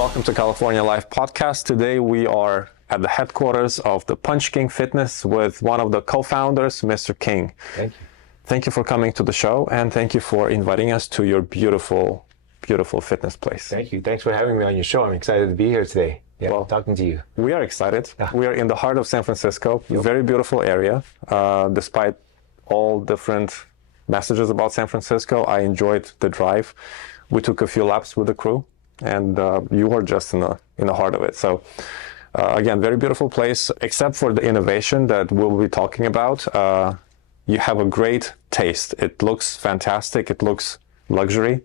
Welcome to California Live Podcast. Today we are at the headquarters of the Punch King Fitness with one of the co-founders, Mr. King. Thank you. Thank you for coming to the show, and thank you for inviting us to your beautiful, beautiful fitness place. Thank you. Thanks for having me on your show. I'm excited to be here today. Yeah, well, talking to you. We are excited. We are in the heart of San Francisco, a very beautiful area. Despite all different messages about San Francisco, I enjoyed the drive. We took a few laps with the crew, and you are just in the heart of it. So again, very beautiful place, except for the innovation that we'll be talking about. You have a great taste. It looks fantastic. It looks luxury,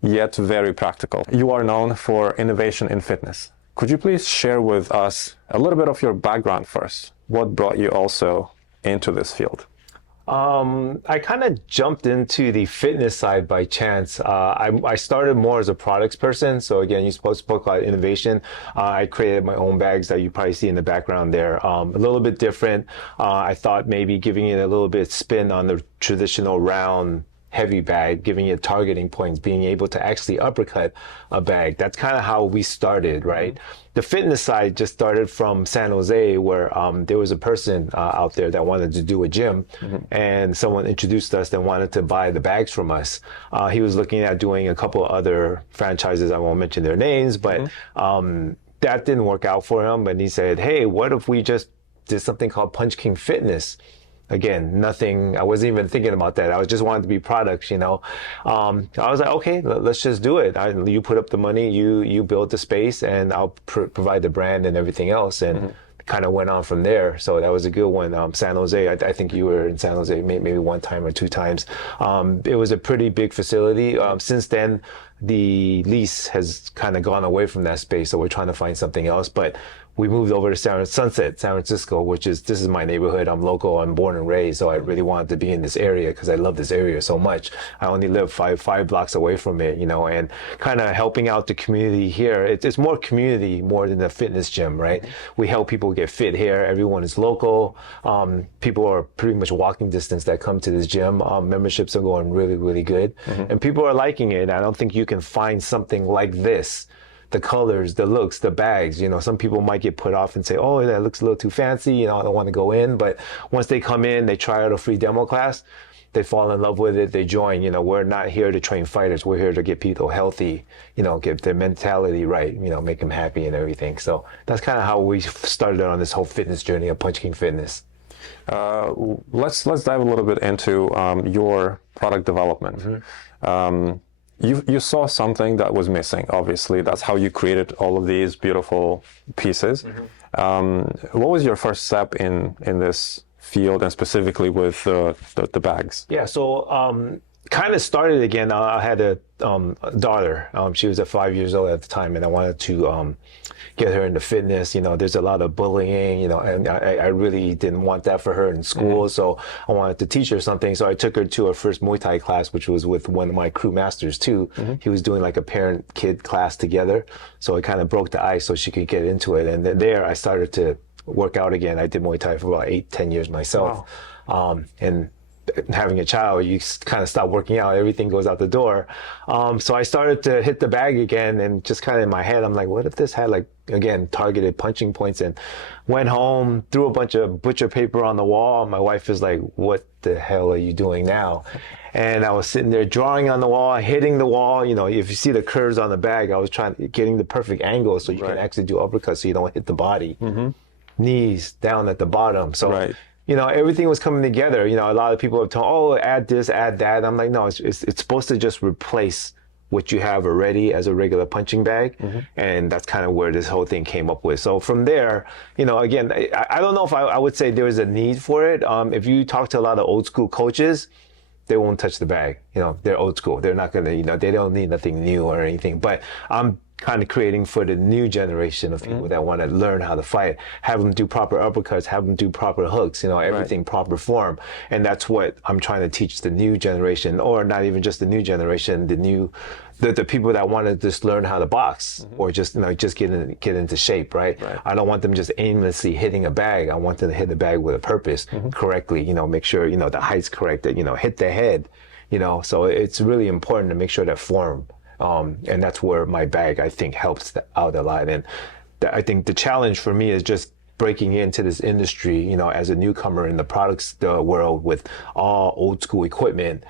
yet very practical. You are known for innovation in fitness. Could you please share with us a little bit of your background first? What brought you also into this field? I kind of jumped into the fitness side by chance. I started more as a products person. So again, you spoke about innovation. I created my own bags that you probably see in the background there. A little bit different. I thought maybe giving it a little bit spin on the traditional round heavy bag, giving it targeting points, being able to actually uppercut a bag. That's kind of how we started, right? The fitness side just started from San Jose, where there was a person out there that wanted to do a gym, and someone introduced us and wanted to buy the bags from us. He was looking at doing a couple of other franchises. I won't mention their names, but that didn't work out for him. And he said, hey, what if we just did something called Punch King Fitness? Again, nothing, I wasn't even thinking about that. I was just wanted to be products, you know. I was like, okay, let's just do it. You put up the money, you build the space, and I'll provide the brand and everything else. And kind of went on from there. So that was a good one. San Jose, I think you were in San Jose maybe one time or two times. It was a pretty big facility. Since then, the lease has kind of gone away from that space. So we're trying to find something else. But we moved over to Sunset, San Francisco, this is my neighborhood. I'm local, I'm born and raised, so I really wanted to be in this area because I love this area so much. I only live five blocks away from it, you know, and kind of helping out the community here. It's more community more than a fitness gym, right? We help people get fit here. Everyone is local. People are pretty much walking distance that come to this gym. Memberships are going really, really good. And people are liking it. I don't think you can find something like this. The colors, the looks, the bags, you know, some people might get put off and say, oh, that looks a little too fancy, you know, I don't want to go in. But once they come in, they try out a free demo class, they fall in love with it, they join. You know, we're not here to train fighters. We're here to get people healthy, you know, get their mentality right, you know, make them happy and everything. So that's kind of how we started on this whole fitness journey of Punch King Fitness. Let's dive a little bit into your product development. You saw something that was missing, obviously. That's how you created all of these beautiful pieces. What was your first step in this field, and specifically with the bags? Yeah, so kind of started again. I had a daughter. She was 5 years old at the time, and I wanted to get her into fitness. You know, there's a lot of bullying, you know, and I really didn't want that for her in school. So I wanted to teach her something. So I took her to her first Muay Thai class, which was with one of my crew masters too. He was doing like a parent-kid class together. So it kind of broke the ice so she could get into it. And then there I started to work out again. I did Muay Thai for about 8-10 years myself. Wow. And having a child, you kind of stop working out, everything goes out the door. So I started to hit the bag again, and just kind of in my head, I'm like, what if this had, like, again, targeted punching points? And went home, threw a bunch of butcher paper on the wall. My wife is like, what the hell are you doing now? And I was sitting there drawing on the wall, hitting the wall. You know, if you see the curves on the bag, I was getting the perfect angle so you can actually do uppercuts so you don't hit the body. Knees down at the bottom. So you know, everything was coming together. You know, a lot of people have told, oh, add this, add that. I'm like, no, it's supposed to just replace what you have already as a regular punching bag. And that's kind of where this whole thing came up with. So from there, you know, again, I don't know if I would say there was a need for it. If you talk to a lot of old school coaches, they won't touch the bag. You know, they're old school. They're not going to, you know, they don't need nothing new or anything. But I'm kind of creating for the new generation of people that want to learn how to fight, have them do proper uppercuts, have them do proper hooks, you know, everything proper form. And that's what I'm trying to teach the new generation, or not even just the new generation, the people that want to just learn how to box or just, you know, just get into shape, right? I don't want them just aimlessly hitting a bag. I want them to hit the bag with a purpose correctly, you know, make sure, you know, the height's correct, that, you know, hit the head, you know. So it's really important to make sure that form And that's where my bag, I think, helps out a lot. And I think the challenge for me is just breaking into this industry, you know, as a newcomer in the products world with all old school equipment.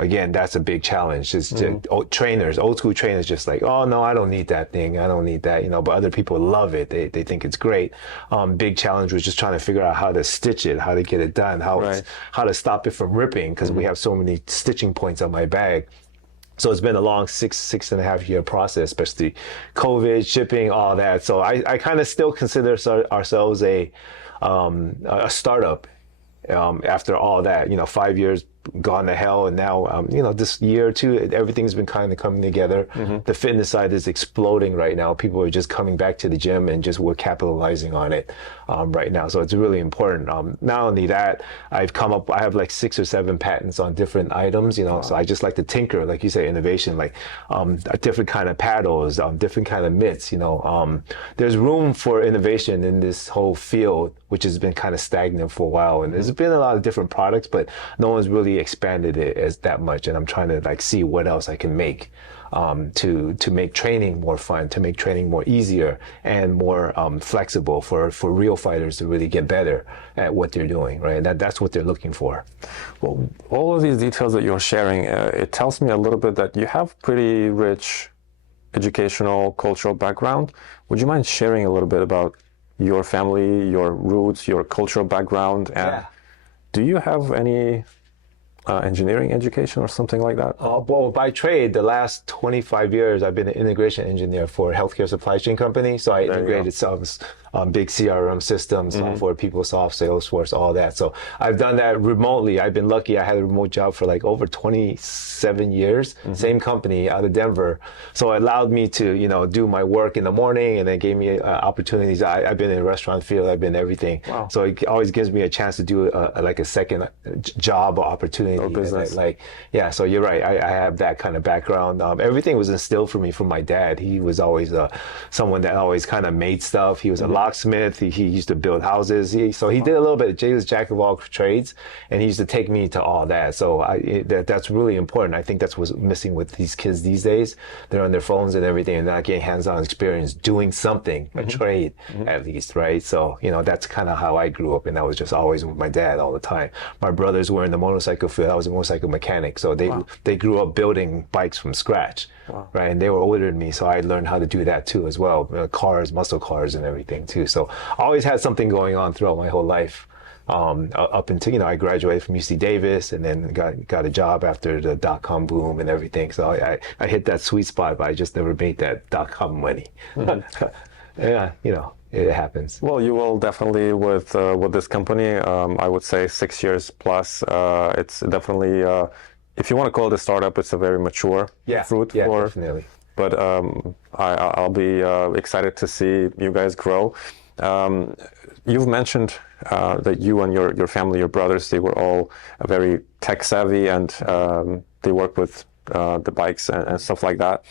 Again, that's a big challenge. It's trainers, old school trainers, just like, oh no, I don't need that thing. I don't need that, you know, but other people love it. They think it's great. Big challenge was just trying to figure out how to stitch it, how to get it done, how to stop it from ripping, because we have so many stitching points on my bag. So it's been a long 6.5 year process, especially COVID, shipping, all that. So I kind of still consider ourselves a startup after all that. You know, 5 years gone to hell, and now you know, this year or two, everything's been kind of coming together. The fitness side is exploding right now. People are just coming back to the gym, and just we're capitalizing on it right now. So it's really important. Not only that, I have like 6 or 7 patents on different items, you know. So I just like to tinker, like you say, innovation, like different kind of paddles, different kind of mitts, you know. There's room for innovation in this whole field, which has been kind of stagnant for a while, and there's been a lot of different products, but no one's really expanded it as that much. And I'm trying to like see what else I can make to make training more fun, to make training more easier and more flexible for real fighters to really get better at what they're doing, right? That's what they're looking for. Well, all of these details that you're sharing, it tells me a little bit that you have pretty rich educational, cultural background. Would you mind sharing a little bit about your family, your roots, your cultural background, and do you have any engineering education or something like that? Well, by trade, the last 25 years, I've been an integration engineer for a healthcare supply chain company. So I integrated some big CRM systems for PeopleSoft, Salesforce, all that. So I've done that remotely. I've been lucky. I had a remote job for like over 27 years, same company out of Denver. So it allowed me to, you know, do my work in the morning, and then gave me opportunities. I've been in the restaurant field. I've been everything. Wow. So it always gives me a chance to do like a second job opportunity. Or business. So you're right. I have that kind of background. Everything was instilled for me from my dad. He was always someone that always kind of made stuff. He was a locksmith. He used to build houses. So he did a little bit. He was jack of all trades, and he used to take me to all that. So that's really important. I think that's what's missing with these kids these days. They're on their phones and everything, and not getting hands-on experience doing something, a trade at least, right? So, you know, that's kind of how I grew up, and I was just always with my dad all the time. My brothers were in the motorcycle field. I was a motorcycle mechanic, so they grew up building bikes from scratch, right? And they were older than me, so I learned how to do that too as well. Cars, muscle cars, and everything too. So I always had something going on throughout my whole life. Up until, you know, I graduated from UC Davis, and then got a job after the .com boom and everything. So I hit that sweet spot, but I just never made that .com money. Yeah, you know. It happens. Well, you will definitely with this company. I would say 6 years plus. It's definitely, if you want to call it a startup, it's a very mature fruit. Yeah, definitely. But I'll be excited to see you guys grow. You've mentioned that you and your family, your brothers, they were all very tech savvy, and they work with the bikes and stuff like that.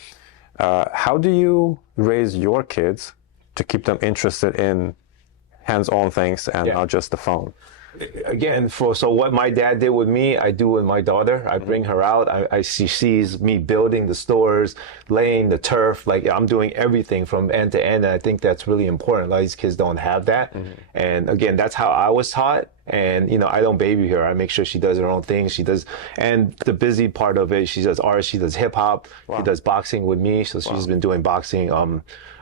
How do you raise your kids to keep them interested in hands-on things and not just the phone? Again, so what my dad did with me, I do with my daughter. I bring her out. She sees me building the stores, laying the turf. Like, I'm doing everything from end to end. And I think that's really important. A lot of these kids don't have that. And again, that's how I was taught. And, you know, I don't baby her. I make sure she does her own thing. She does, and the busy part of it, she does art, she does hip hop, she does boxing with me. So she's been doing boxing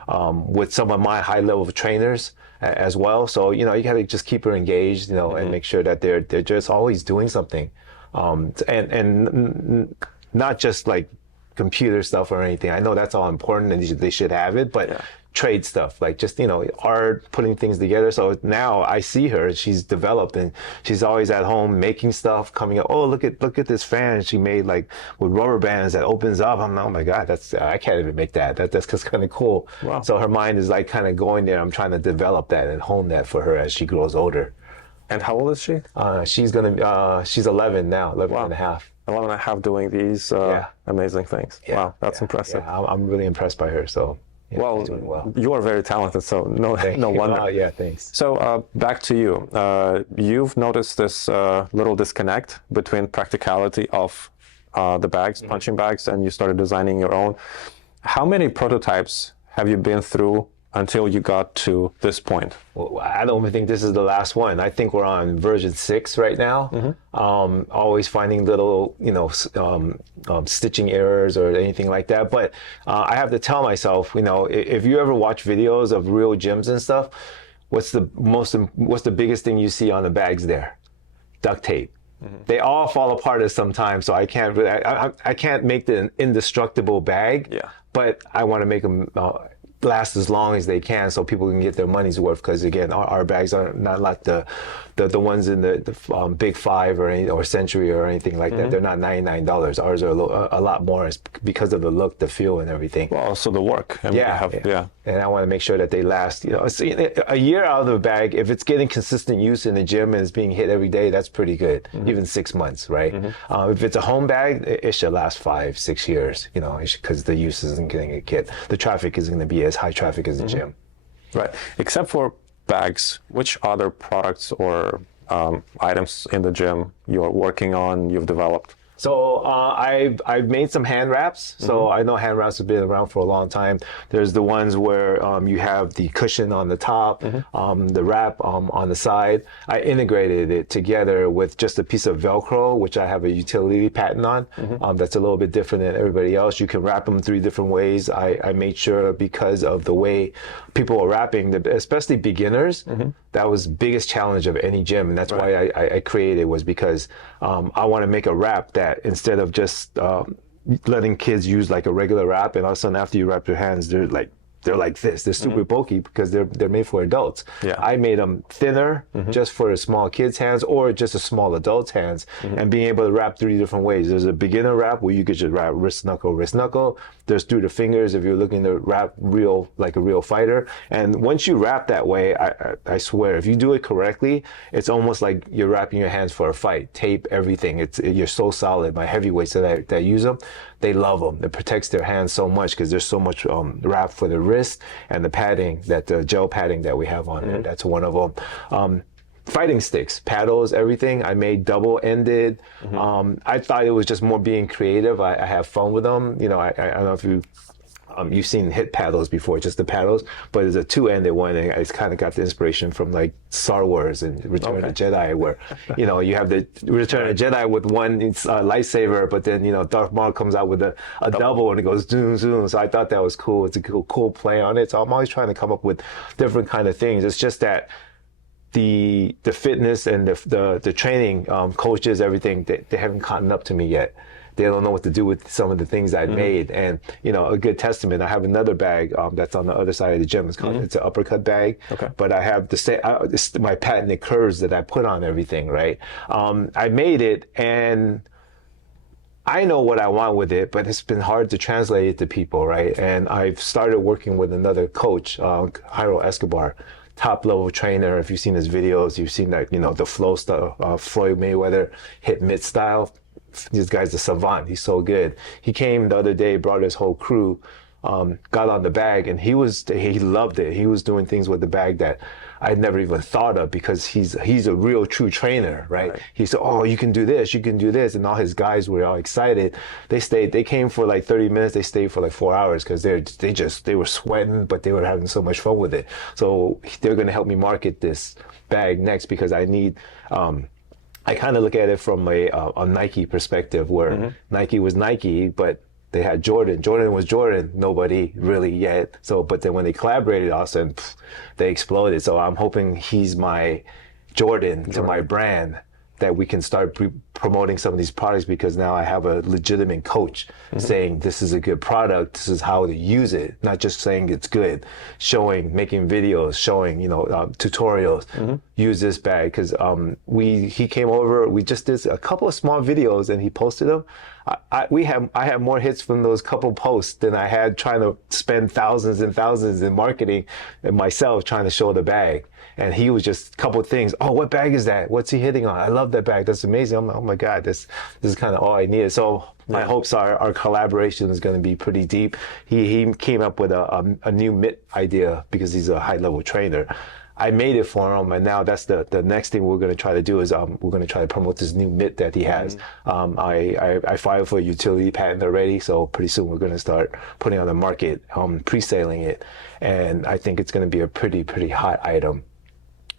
with some of my high level trainers as well. So, you know, you got to just keep her engaged, you know, and make sure that they're just always doing something. And not just like computer stuff or anything. I know that's all important and they should have it, but trade stuff, like just, you know, art, putting things together. So now I see her, she's developed, and she's always at home making stuff, coming up, oh, look at this fan she made, like with rubber bands that opens up. I'm like, oh my God, I can't even make that. That's just kind of cool. Wow. So her mind is like kind of going there. I'm trying to develop that and hone that for her as she grows older. And how old is she? She's 11 now, 11 and a half. 11 and a half doing these amazing things. Wow, that's impressive. Yeah, I'm really impressed by her. So. Yeah, well, you are very talented, so no wonder. Yeah, thanks. So back to you. You've noticed this little disconnect between practicality of the bags, punching bags, and you started designing your own. How many prototypes have you been through until you got to this point? Well, I don't even think this is the last one. I think we're on version 6 right now. Always finding little, stitching errors or anything like that. But I have to tell myself, if you ever watch videos of real gyms and stuff, what's the biggest thing you see on the bags there? Duct tape. They all fall apart at some time, so I can't really, I can't make the indestructible bag. Yeah. But I want to make them last as long as they can, so people can get their money's worth. Because again, our bags are not like the ones in the Big Five or Century or anything like that. They're not $99. Ours are a lot more because of the look, the feel, and everything. Well, also the work. I mean, Yeah. And I want to make sure that they last. A year out of the bag, if it's getting consistent use in the gym and it's being hit every day, that's pretty good. Even 6 months, right? If it's a home bag, it should last 5-6 years. Because the use isn't going to get the traffic isn't going to be as high traffic as the gym. Right. Except for bags, which other products or items in the gym you're working on, you've developed? So I've made some hand wraps. So I know hand wraps have been around for a long time. There's the ones where you have the cushion on the top, the wrap on the side. I integrated it together with just a piece of Velcro, which I have a utility patent on. That's a little bit different than everybody else. You can wrap them 3 different ways. I made sure, because of the way people are wrapping, especially beginners, that was the biggest challenge of any gym. And that's why I created, was because I want to make a wrap that, instead of just letting kids use like a regular wrap, and all of a sudden after you wrap your hands, they're like this. They're super bulky because they're made for adults. Yeah. I made them thinner just for small kids' hands or just a small adult's hands, and being able to wrap 3 different ways. There's a beginner wrap where you could just wrap wrist knuckle, wrist knuckle. There's through the fingers if you're looking to wrap like a real fighter. And once you wrap that way, I swear, if you do it correctly, it's almost like you're wrapping your hands for a fight. Tape, everything. You're so solid. My heavyweights that use them, they love them. It protects their hands so much because there's so much wrap for the wrist, and the padding, the gel padding that we have on there. That's one of them. Fighting sticks, paddles, everything. I made double-ended. I thought it was just more being creative. I have fun with them. I don't know if you've seen hit paddles before, just the paddles, but there's a 2-ended one, and I kind of got the inspiration from like Star Wars and Return of the Jedi, where you have the Return of the Jedi with one lightsaber, but then Darth Maul comes out with a double, and it goes zoom zoom. So I thought that was cool. It's a cool play on it. So I'm always trying to come up with different kind of things. It's just that the fitness and the training coaches, everything, they haven't caught up to me yet. They don't know what to do with some of the things I made. And, a good testament, I have another bag that's on the other side of the gym. It's called, it's an uppercut bag. Okay. But I have my patented curves that I put on everything, right? I made it, and I know what I want with it, but it's been hard to translate it to people, right? And I've started working with another coach, Jairo Escobar, top level trainer. If you've seen his videos, you've seen that, the flow stuff, Floyd Mayweather hit mid style. This guy's a savant. He's so good. He came the other day, brought his whole crew, got on the bag, and he loved it. He was doing things with the bag that I'd never even thought of, because he's a real true trainer, right? He said, "Oh, you can do this, you can do this," and all his guys were all excited. They came for like 30 minutes. They stayed for like 4 hours because they were sweating, but they were having so much fun with it. So they're going to help me market this bag next, because I need. I kind of look at it from a Nike perspective, where Nike was Nike, but they had Jordan. Jordan was Jordan. Nobody really yet. So, but then when they collaborated, all of a sudden, they exploded. So I'm hoping he's my Jordan to my brand, that we can start promoting some of these products, because now I have a legitimate coach saying this is a good product, this is how to use it, not just saying it's good, making videos, showing, tutorials, use this bag. Because he came over, we just did a couple of small videos and he posted them. I have more hits from those couple posts than I had trying to spend thousands and thousands in marketing and myself trying to show the bag. And he was just a couple of things. "Oh, what bag is that? What's he hitting on? I love that bag. That's amazing." I'm like, "Oh my God, this is kind of all I needed." So my hopes are our collaboration is going to be pretty deep. He came up with a new mitt idea, because he's a high level trainer. I made it for him, and now that's the next thing we're going to try to do is we're going to try to promote this new mitt that he has. I filed for a utility patent already, so pretty soon we're going to start putting on the market, pre-selling it, and I think it's going to be a pretty hot item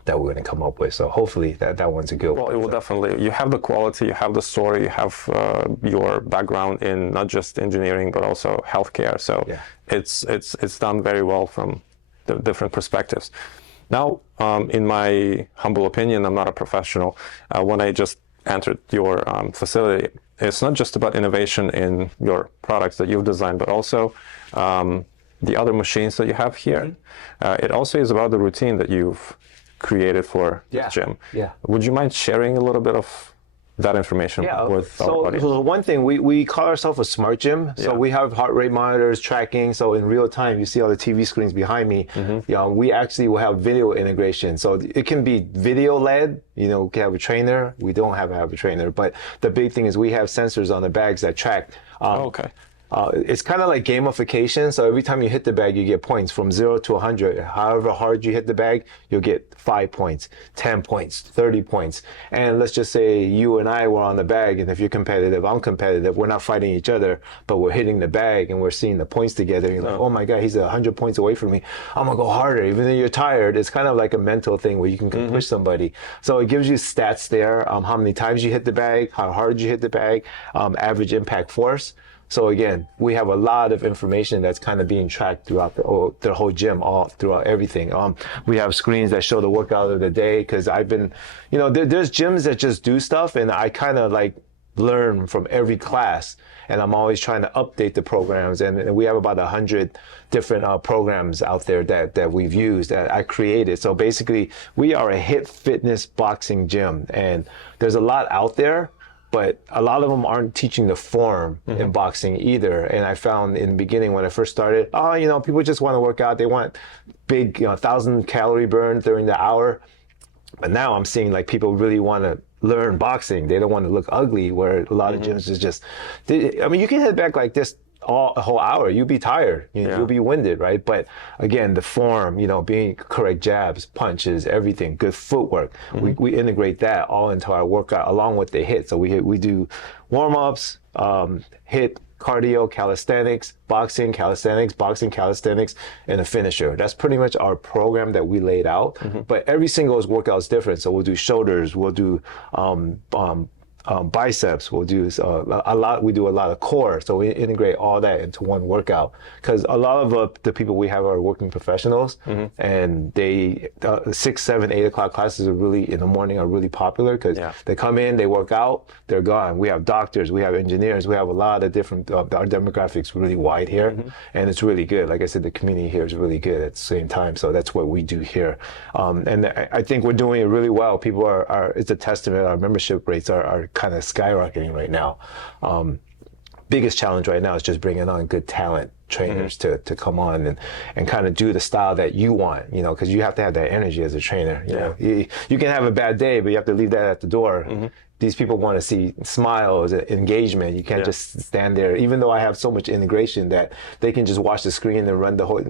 that we're going to come up with. So hopefully that one's a good one. Well, it will definitely. You have the quality, you have the story, you have your background in not just engineering but also healthcare. So it's done very well from the different perspectives. Now, in my humble opinion, I'm not a professional. When I just entered your facility, it's not just about innovation in your products that you've designed, but also the other machines that you have here. It also is about the routine that you've created for the gym. Would you mind sharing a little bit of that information with our audience? So one thing, we call ourselves a smart gym. So we have heart rate monitors, tracking. So in real time, you see all the TV screens behind me. We actually will have video integration. So it can be video led. You know, we can have a trainer. We don't have a trainer, but the big thing is we have sensors on the bags that track. It's kind of like gamification. So every time you hit the bag, you get points from 0 to 100. However hard you hit the bag, you'll get 5 points, 10 points, 30 points. And let's just say you and I were on the bag, and if you're competitive, I'm competitive. We're not fighting each other, but we're hitting the bag and we're seeing the points together. You're like, oh my God, he's 100 points away from me. I'm gonna go harder. Even though you're tired, it's kind of like a mental thing where you can push somebody. So it gives you stats there, how many times you hit the bag, how hard you hit the bag, average impact force. So again, we have a lot of information that's kind of being tracked throughout the whole gym, all throughout everything. We have screens that show the workout of the day, because I've been, you know, there's gyms that just do stuff, and I kind of like learn from every class, and I'm always trying to update the programs. And we have about 100 different programs out there that we've used, that I created. So basically, we are a HIIT fitness boxing gym, and there's a lot out there, but a lot of them aren't teaching the form in boxing either. And I found in the beginning when I first started, you know, people just want to work out. They want big, 1,000-calorie burn during the hour. But now I'm seeing like people really want to learn boxing. They don't want to look ugly, where a lot of gyms is just, I mean, you can head back like this a whole hour, you'll be tired, you'll be winded, right? But again, the form, you know, being correct jabs, punches, everything, good footwork, we integrate that all into our workout along with the HIIT. So we do warm-ups, HIIT, cardio, calisthenics, boxing, calisthenics, and a finisher. That's pretty much our program that we laid out. But every single workout is different. So we'll do shoulders, we'll do biceps, we'll do a lot. We do a lot of core, so we integrate all that into one workout. Because a lot of the people we have are working professionals, and they 6, 7, 8 o'clock classes are really in the morning are really popular, because they come in, they work out, they're gone. We have doctors, we have engineers, we have a lot of different. Our demographics really wide here, and it's really good. Like I said, the community here is really good at the same time. So that's what we do here, and I think we're doing it really well. People are it's a testament. Our membership rates are kind of skyrocketing right now. Biggest challenge right now is just bringing on good talent trainers to come on and kind of do the style that you want, you know, because you have to have that energy as a trainer. You know, you can have a bad day, but you have to leave that at the door. These people want to see smiles, engagement. You can't just stand there. Even though I have so much integration that they can just watch the screen and run the whole,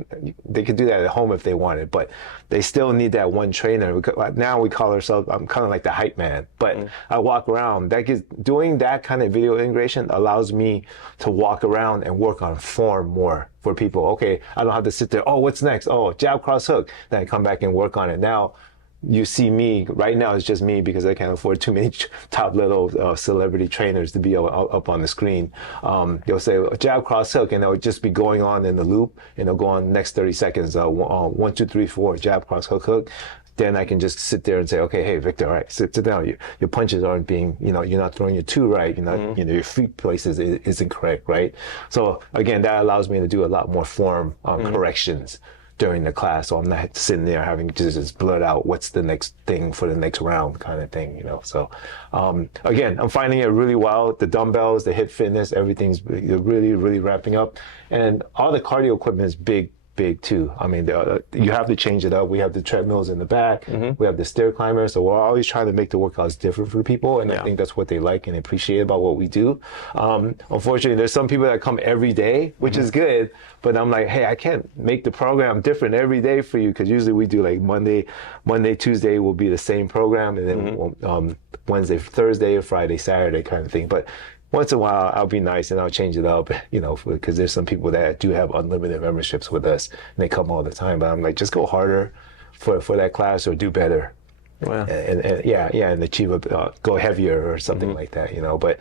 they could do that at home if they wanted, but they still need that one trainer. Now we call ourselves, I'm kind of like the hype man, but I walk around. Doing that kind of video integration allows me to walk around and work on form more for people. Okay, I don't have to sit there, oh, what's next? Oh, jab, cross, hook. Then I come back and work on it. Now, you see me right now, it's just me because I can't afford too many top little celebrity trainers to be up on the screen. They'll say jab, cross, hook, and they'll just be going on in the loop, and they'll go on next 30 seconds. 1, 2, 3, 4, jab, cross, hook, hook. Then I can just sit there and say, okay, hey, Victor, all right, sit down. Your punches aren't being, you know, you're not throwing your two right. You're not, you know, your feet places isn't correct, right? So again, that allows me to do a lot more form corrections during the class, so I'm not sitting there having to just blurt out what's the next thing for the next round kind of thing, you know. So again, I'm finding it really well. The dumbbells, the HIIT fitness, everything's really, really ramping up, and all the cardio equipment is big big too. I mean, you have to change it up. We have the treadmills in the back. We have the stair climbers. So we're always trying to make the workouts different for people. And I think that's what they like and appreciate about what we do. Unfortunately, there's some people that come every day, which is good. But I'm like, hey, I can't make the program different every day for you, because usually we do like Monday, Tuesday will be the same program. And then Wednesday, Thursday, or Friday, Saturday kind of thing. But once in a while, I'll be nice and I'll change it up, because there's some people that do have unlimited memberships with us and they come all the time. But I'm like, just go harder for that class or do better. Wow. And achieve go heavier or something like that, But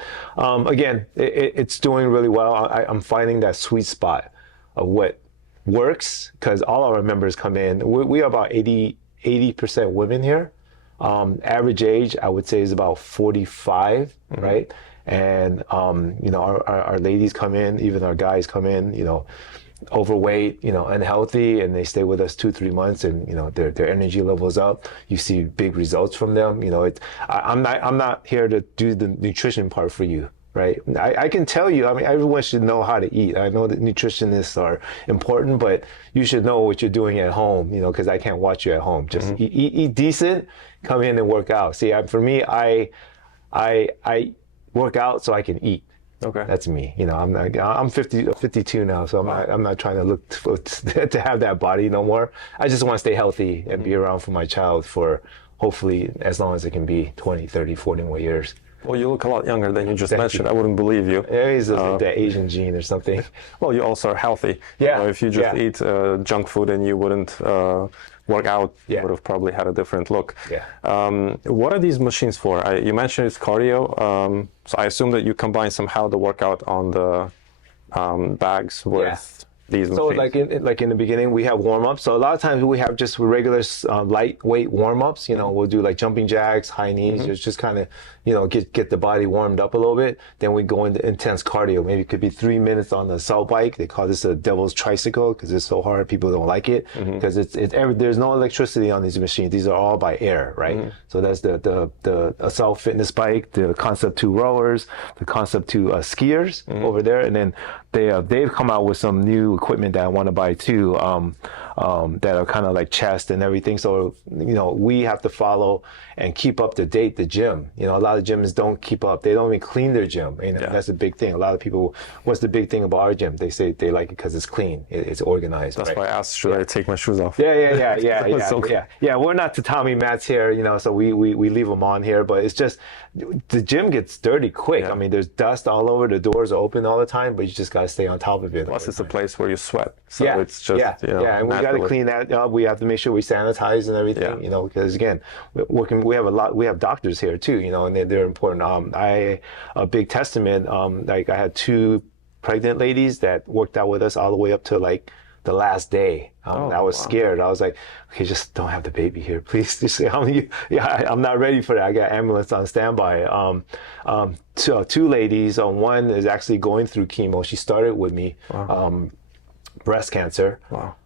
again, it's doing really well. I'm finding that sweet spot of what works, because all our members come in. We are about 80% women here. Average age, I would say, is about 45, right? And our ladies come in, even our guys come in, overweight, unhealthy, and they stay with us 2-3 months, and their energy levels up. You see big results from them. I'm not here to do the nutrition part for you, right? I can tell you. I mean, everyone should know how to eat. I know that nutritionists are important, but you should know what you're doing at home. Because I can't watch you at home. Just eat decent, come in and work out. See, for me, I work out so I can eat. Okay. That's me. I'm 52 now, so I'm not trying to look to have that body no more. I just want to stay healthy and be around for my child for hopefully as long as it can be, 20, 30, 40 more years. Well, you look a lot younger than you just mentioned. I wouldn't believe you. It's like that Asian gene or something. Well, you also are healthy. Yeah. If you just eat junk food and you wouldn't work out, you would have probably had a different look. Yeah. What are these machines for? You mentioned it's cardio. So I assume that you combine somehow the workout on the bags with these machines. So like in the beginning, we have warm-ups. So a lot of times we have just regular lightweight warm-ups. We'll do like jumping jacks, high knees, just kind of, get the body warmed up a little bit. Then we go into intense cardio. Maybe it could be 3 minutes on the assault bike. They call this a devil's tricycle because it's so hard. People don't like it because there's no electricity on these machines. These are all by air, right? So that's the assault fitness bike, the Concept 2 rowers, the Concept 2 skiers over there, and then they've come out with some new equipment that I want to buy too, that are kind of like chest and everything. So we have to follow and keep up to date the gym. A lot of gyms don't keep up. They don't even clean their gym. That's a big thing. A lot of people, what's the big thing about our gym? They say they like it because it's clean, it's organized. That's right? why I asked, should I take my shoes off? Yeah. We're not tatami mats here, so we leave them on here, but it's just the gym gets dirty quick. I mean, there's dust all over. The doors are open all the time, but you just got to stay on top of it. Plus, it's a place where you sweat, so it's just and we got to clean that up. We have to make sure we sanitize and everything, because again, we have doctors here too, and they're important. A big testament. Like I had 2 pregnant ladies that worked out with us all the way up to like the last day. I was scared. I was like, okay, just don't have the baby here, please. Just, I'm not ready for that. I got ambulance on standby. 2 ladies. One is actually going through chemo. She started with me, breast cancer. Wow.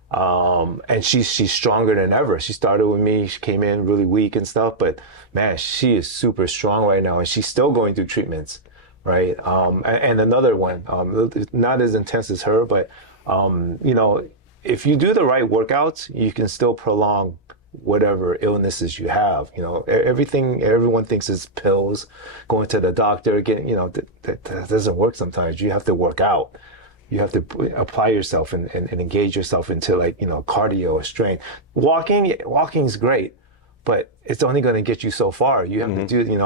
And she's stronger than ever. She started with me. She came in really weak and stuff, but man, she is super strong right now, and she's still going through treatments, right? And another one, not as intense as her, but if you do the right workouts, you can still prolong whatever illnesses you have. Everyone thinks it's pills, going to the doctor, getting, that doesn't work sometimes. You have to work out. You have to apply yourself and engage yourself into like, cardio or strength. Walking's great, but it's only going to get you so far. You have to do,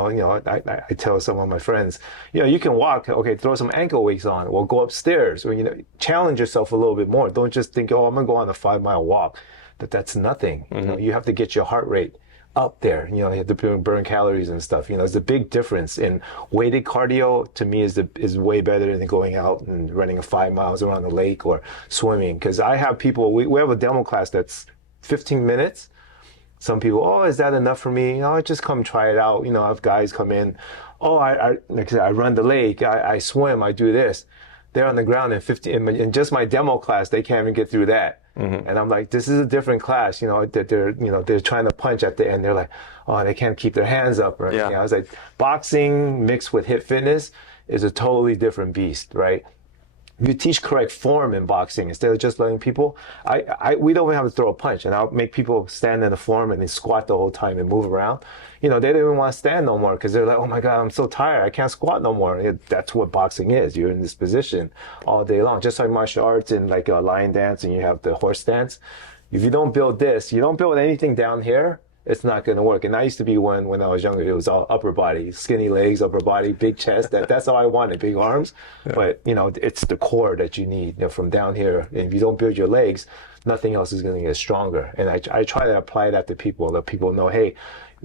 I tell some of my friends, you can walk, okay, throw some ankle weights on, or go upstairs, or, challenge yourself a little bit more. Don't just think, I'm going to go on a 5-mile walk. That's nothing. You have to get your heart rate up there. You have to burn calories and stuff. There's a big difference. In weighted cardio, to me, is way better than going out and running 5 miles around the lake or swimming. Because I have people, we have a demo class that's 15 minutes. Some people, is that enough for me? Just come try it out. I have guys come in. Like I said, I run the lake, I swim, I do this. They're on the ground in just my demo class, they can't even get through that. And I'm like, this is a different class, that they're trying to punch at the end. They're like, they can't keep their hands up, right? I was like, boxing mixed with hip fitness is a totally different beast, right? you teach correct form in boxing instead of just letting people. We don't even have to throw a punch, and I'll make people stand in the form and they squat the whole time and move around. They don't even want to stand no more because they're like, oh my God, I'm so tired, I can't squat no more. That's what boxing is. You're in this position all day long, just like martial arts and like a lion dance, and you have the horse dance. If you don't build this, you don't build anything down here, it's not going to work. And I used to be when I was younger, it was all upper body, skinny legs, upper body, big chest. That's all I wanted, big arms. Yeah. But, it's the core that you need from down here. And if you don't build your legs, nothing else is going to get stronger. And I try to apply that to people, let people know, hey,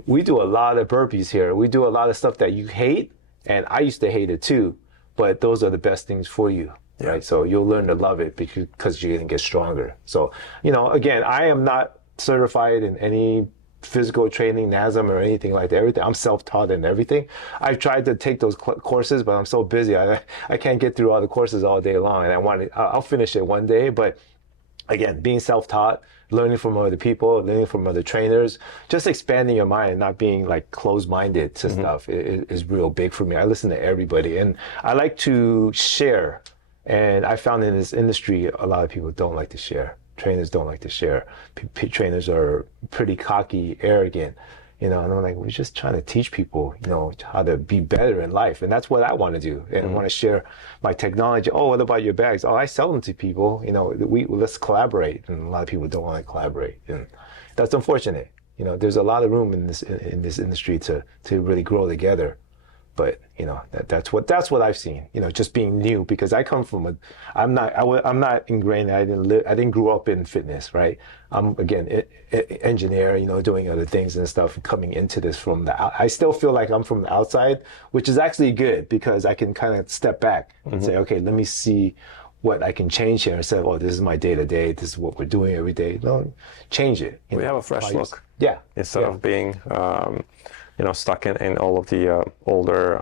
we do a lot of burpees here. We do a lot of stuff that you hate. And I used to hate it too. But those are the best things for you. Yeah. Right? So you'll learn to love it because you're going to get stronger. So, again, I am not certified in any physical training, NASM or anything like that. Everything. I'm self-taught in everything. I've tried to take those courses, but I'm so busy. I can't get through all the courses all day long. And I'll finish it one day. But again, being self-taught, learning from other people, learning from other trainers, just expanding your mind and not being like closed-minded to stuff is real big for me. I listen to everybody and I like to share. And I found in this industry, a lot of people don't like to share. Trainers don't like to share. Trainers are pretty cocky, arrogant, and I'm like, we're just trying to teach people, how to be better in life. And that's what I want to do. And I want to share my technology. Oh, what about your bags? Oh, I sell them to people, let's collaborate. And a lot of people don't want to collaborate. And that's unfortunate. There's a lot of room in this industry to really grow together. But that's what I've seen. Just being new, because I come from I'm not ingrained. I didn't grow up in fitness, right? I'm again engineer, doing other things and stuff. Coming into this from I still feel like I'm from the outside, which is actually good because I can kind of step back and say, okay, let me see what I can change here instead of, oh, this is my day to day. This is what we're doing every day. No, change it. We have a fresh look. Yeah. Instead of being stuck in all of the older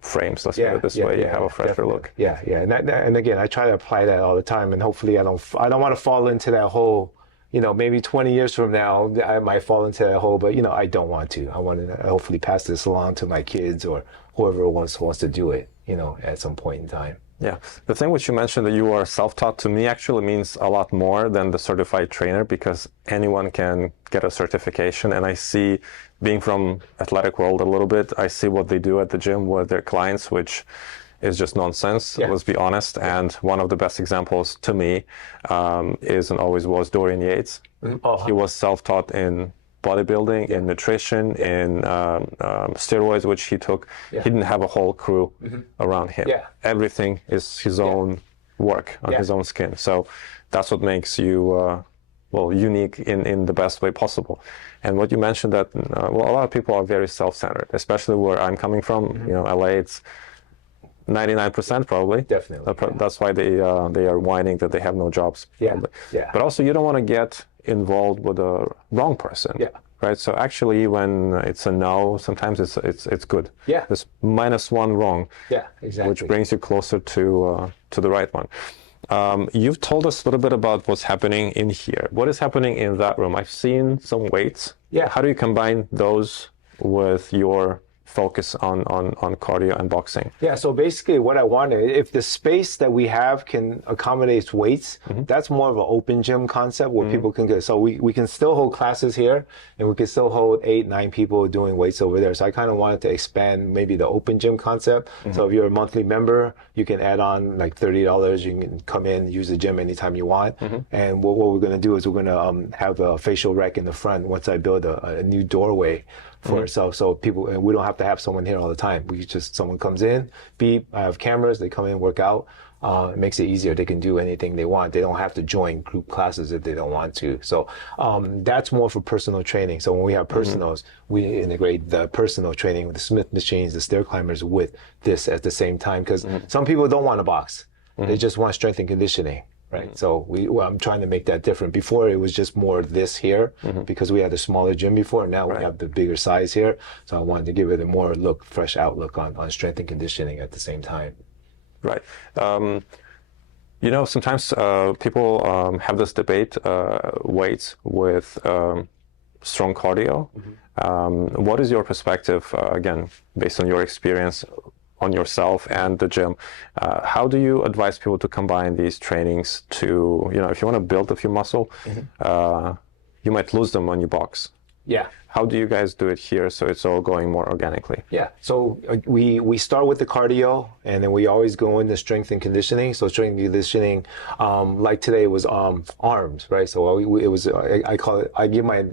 frames. Let's put it this way. You have a fresher look. Yeah. And again, I try to apply that all the time. And hopefully, I don't want to fall into that hole. Maybe 20 years from now, I might fall into that hole. But I don't want to. I want to hopefully pass this along to my kids or whoever wants to do it. At some point in time. Yeah. The thing which you mentioned that you are self-taught to me actually means a lot more than the certified trainer, because anyone can get a certification. And I see, being from athletic world a little bit, I see what they do at the gym with their clients, which is just nonsense. Let's be honest. Yeah. And one of the best examples to me is and always was Dorian Yates. He was self-taught in bodybuilding, in nutrition, in steroids, which he took. He didn't have a whole crew around him. Everything is his own work on his own skin. So that's what makes you unique in the best way possible. And what you mentioned that a lot of people are very self-centered, especially where I'm coming from. LA, it's 99% probably. Definitely. That's why they are whining that they have no jobs. But also, you don't want to get involved with the wrong person. Right. So actually, when it's a no, sometimes it's good. There's -1 wrong. Exactly. Which brings you closer to the right one. You've told us a little bit about what's happening in here. What is happening in that room? I've seen some weights. How do you combine those with your focus on cardio and boxing? So basically what I wanted, if the space that we have can accommodate weights, that's more of an open gym concept where people can get, so we can still hold classes here and we can still hold 8-9 people doing weights over there. So I kind of wanted to expand maybe the open gym concept. So if you're a monthly member, you can add on like $30. You can come in, use the gym anytime you want. And what we're going to do is we're going to have a facial rec in the front once I build a new doorway for ourselves, so people, and we don't have to have someone here all the time. Someone comes in, beep, I have cameras, they come in, work out. It makes it easier. They can do anything they want. They don't have to join group classes if they don't want to. So that's more for personal training. So when we have personals, we integrate the personal training with the Smith machines, the stair climbers with this at the same time, because some people don't want to box. They just want strength and conditioning. Right. So I'm trying to make that different. Before it was just more this here because we had a smaller gym before. Now we have the bigger size here. So I wanted to give it a more fresh outlook on strength and conditioning at the same time. Right. Sometimes people have this debate, weights with strong cardio. What is your perspective, again, based on your experience? on yourself and the gym. How do you advise people to combine these trainings to, if you want to build a few muscle, you might lose them when you box. Yeah. How do you guys do it here so it's all going more organically? Yeah, so we start with the cardio, and then we always go into strength and conditioning. So strength and conditioning, like today was arms, right? So it was I call it, I give my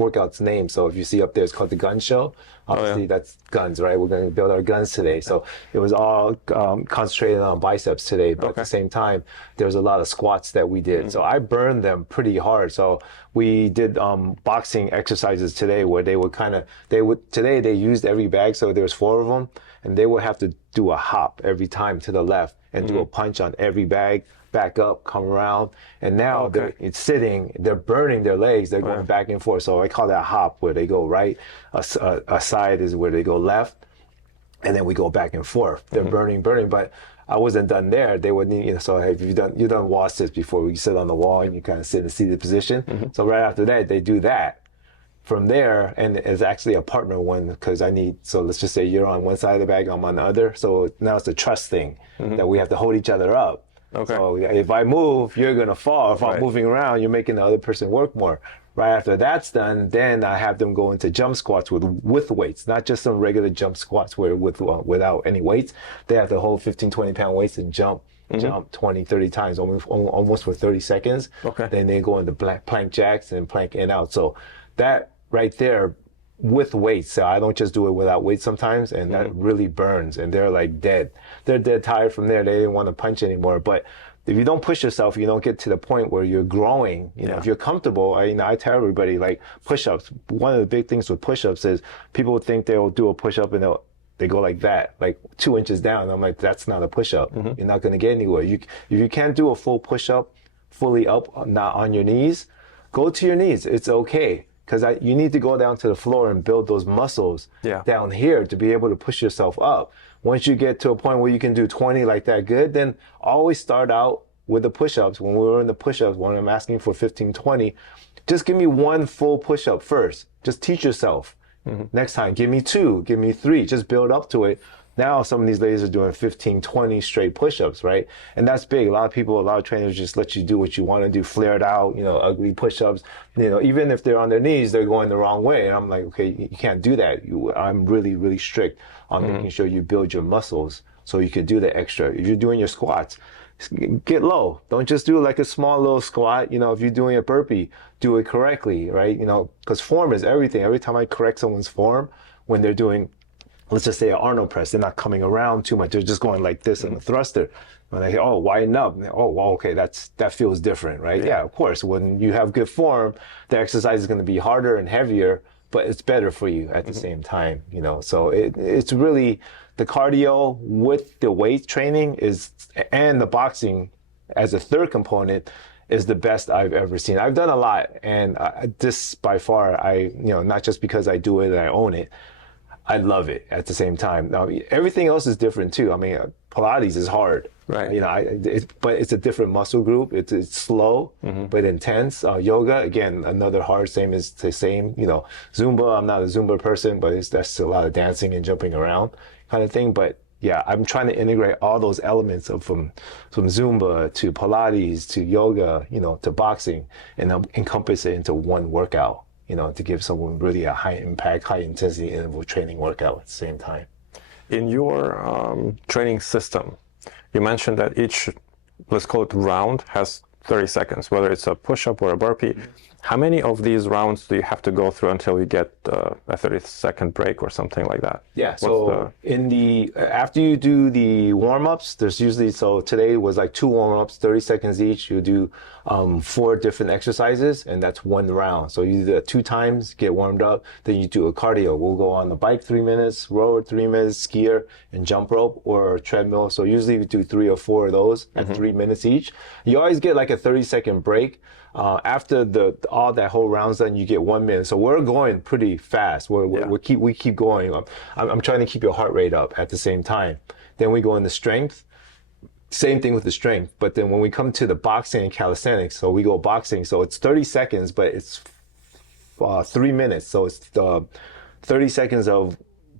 workouts name. So if you see up there, it's called the gun show. Obviously, that's guns, right? We're going to build our guns today. So it was all concentrated on biceps today, but at the same time, there was a lot of squats that we did. So I burned them pretty hard. So we did boxing exercises today where today they used every bag. So there was 4 of them, and they would have to do a hop every time to the left and do a punch on every bag, back up, come around. And now it's sitting, they're burning their legs, they're going back and forth. So I call that hop, where they go right, a side is where they go left, and then we go back and forth. They're burning, but I wasn't done there. They would need, so hey, you've done wall sits before, where you sit on the wall and you kind of sit in a seated position. So right after that, they do that. From there, and it's actually a partner one, because so let's just say you're on one side of the bag, I'm on the other. So now it's a trust thing that we have to hold each other up. Okay. So if I move, you're going to fall. If I'm moving around, you're making the other person work more. Right after that's done, then I have them go into jump squats with weights, not just some regular jump squats without any weights. They have to hold 15, 20 pound weights and jump 20, 30 times, almost for 30 seconds. Okay. Then they go into plank jacks and plank in out. So that right there with weights. So I don't just do it without weights sometimes, and that really burns, and they're like dead. They're dead tired from there. They didn't want to punch anymore. But if you don't push yourself, you don't get to the point where you're growing. If you're comfortable, I tell everybody, like, push-ups. One of the big things with push-ups is people think they'll do a push-up and they go like that, like 2 inches down. I'm like, that's not a push-up. You're not going to get anywhere. If you can't do a full push-up, fully up, not on your knees, go to your knees. It's okay. Because you need to go down to the floor and build those muscles down here to be able to push yourself up. Once you get to a point where you can do 20 like that good, then always start out with the push-ups. When we were in the push-ups, when I'm asking for 15, 20, just give me one full push-up first. Just teach yourself. Next time, give me 2, give me 3, just build up to it. Now some of these ladies are doing 15, 20 straight push-ups, right? And that's big. A lot of trainers just let you do what you want to do, flared out, ugly push-ups. Even if they're on their knees, they're going the wrong way. And I'm like, okay, you can't do that. I'm really, really strict on making sure you build your muscles so you can do the extra. If you're doing your squats, get low. Don't just do like a small little squat. If you're doing a burpee, do it correctly, right? Because form is everything. Every time I correct someone's form when they're doing, let's just say, an Arnold press, they're not coming around too much. They're just going like this in the thruster. When they hear, widen up, oh, well, okay, that feels different, right? Yeah, of course. When you have good form, the exercise is going to be harder and heavier, but it's better for you at the same time, So it's really the cardio with the weight training and the boxing as a third component is the best I've ever seen. I've done a lot, and this by far, not just because I do it and I own it, I love it at the same time. Now, everything else is different too. Pilates is hard, right? But it's a different muscle group. It's slow, but intense. Yoga, again, another hard, same. Zumba, I'm not a Zumba person, but that's a lot of dancing and jumping around kind of thing. But yeah, I'm trying to integrate all those elements from Zumba to Pilates to yoga, to boxing, and encompass it into one workout. To give someone really a high impact, high intensity interval training workout at the same time. In your training system, you mentioned that each, let's call it round, has 30 seconds, whether it's a push-up or a burpee. How many of these rounds do you have to go through until you get a 30-second break or something like that? Yeah, after you do the warm-ups, there's usually, so today was like 2 warm-ups, 30 seconds each. You do 4 different exercises, and that's 1 round. So you do that 2 times, get warmed up, then you do a cardio. We'll go on the bike 3 minutes, rower 3 minutes, skier, and jump rope or treadmill. So usually we do 3 or 4 of those at 3 minutes each. You always get like a 30-second break. After all that whole round's done, you get 1 minute. So we're going pretty fast. We keep going. I'm trying to keep your heart rate up at the same time. Then we go into strength. Same thing with the strength. But then when we come to the boxing and calisthenics, so we go boxing. So it's 30 seconds, but it's 3 minutes. So it's 30 seconds of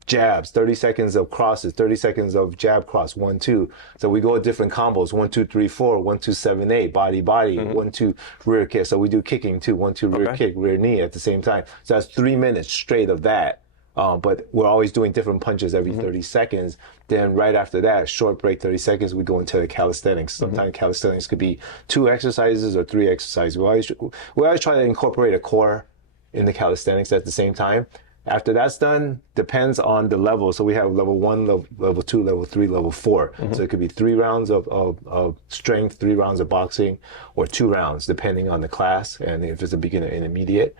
jabs, 30 seconds of crosses, 30 seconds of jab cross, 1, 2. So we go with different combos, 1, 2, 3, 4, 1, 2, 7, 8, body, body, 1, 2, rear kick. So we do kicking too, 1, 2, rear kick, rear knee at the same time. So that's 3 minutes straight of that. But we're always doing different punches every 30 seconds. Then right after that, short break, 30 seconds, we go into the calisthenics. Sometimes calisthenics could be 2 exercises or 3 exercises. We always try to incorporate a core in the calisthenics at the same time. After that's done, depends on the level. So we have level 1, level 2, level 3, level 4. So it could be 3 rounds of strength, 3 rounds of boxing, or 2 rounds, depending on the class and if it's a beginner intermediate.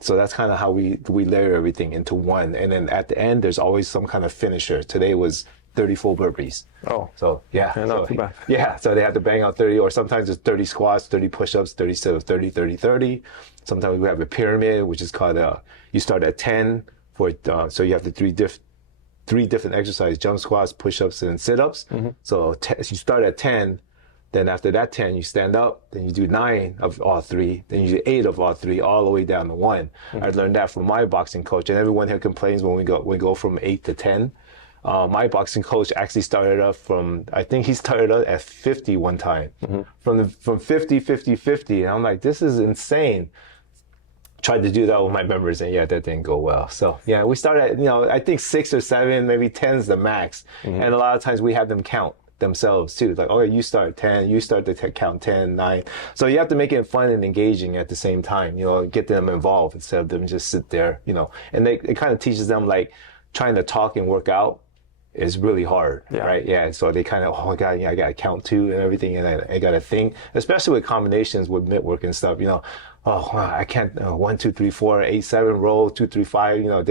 So that's kind of how we layer everything into one. And then at the end, there's always some kind of finisher. Today was 30 full burpees. Oh. So yeah. Not too bad. Yeah. So they have to bang out 30, or sometimes it's 30 squats, 30 push-ups, 30 sets of 30, 30, 30. Sometimes we have a pyramid, which is called, you start at 10 so you have the three different exercises: jump squats, push-ups, and sit-ups. So you start at 10. Then after that 10, you stand up, then you do 9 of all 3, then you do 8 of all 3, all the way down to 1. I learned that from my boxing coach, and everyone here complains when we go from 8 to 10. My boxing coach actually started up I think he started up at 50 one time. From 50, 50, 50, and I'm like, this is insane. Tried to do that with my members, and yeah, that didn't go well. So yeah, we started at, I think 6 or 7, maybe 10 is the max. And a lot of times we have them count themselves too. Like, okay, you start 10, you start to count 10, 9. So you have to make it fun and engaging at the same time, get them involved instead of them just sit there, and it kind of teaches them, like, trying to talk and work out is really hard, right? Yeah. So they kind of, oh my God, I got to count 2 and everything. And I got to think, especially with combinations with mitt work and stuff, oh, wow, I can't, 1, 2, 3, 4, 8, 7, roll, 2, 3, 5,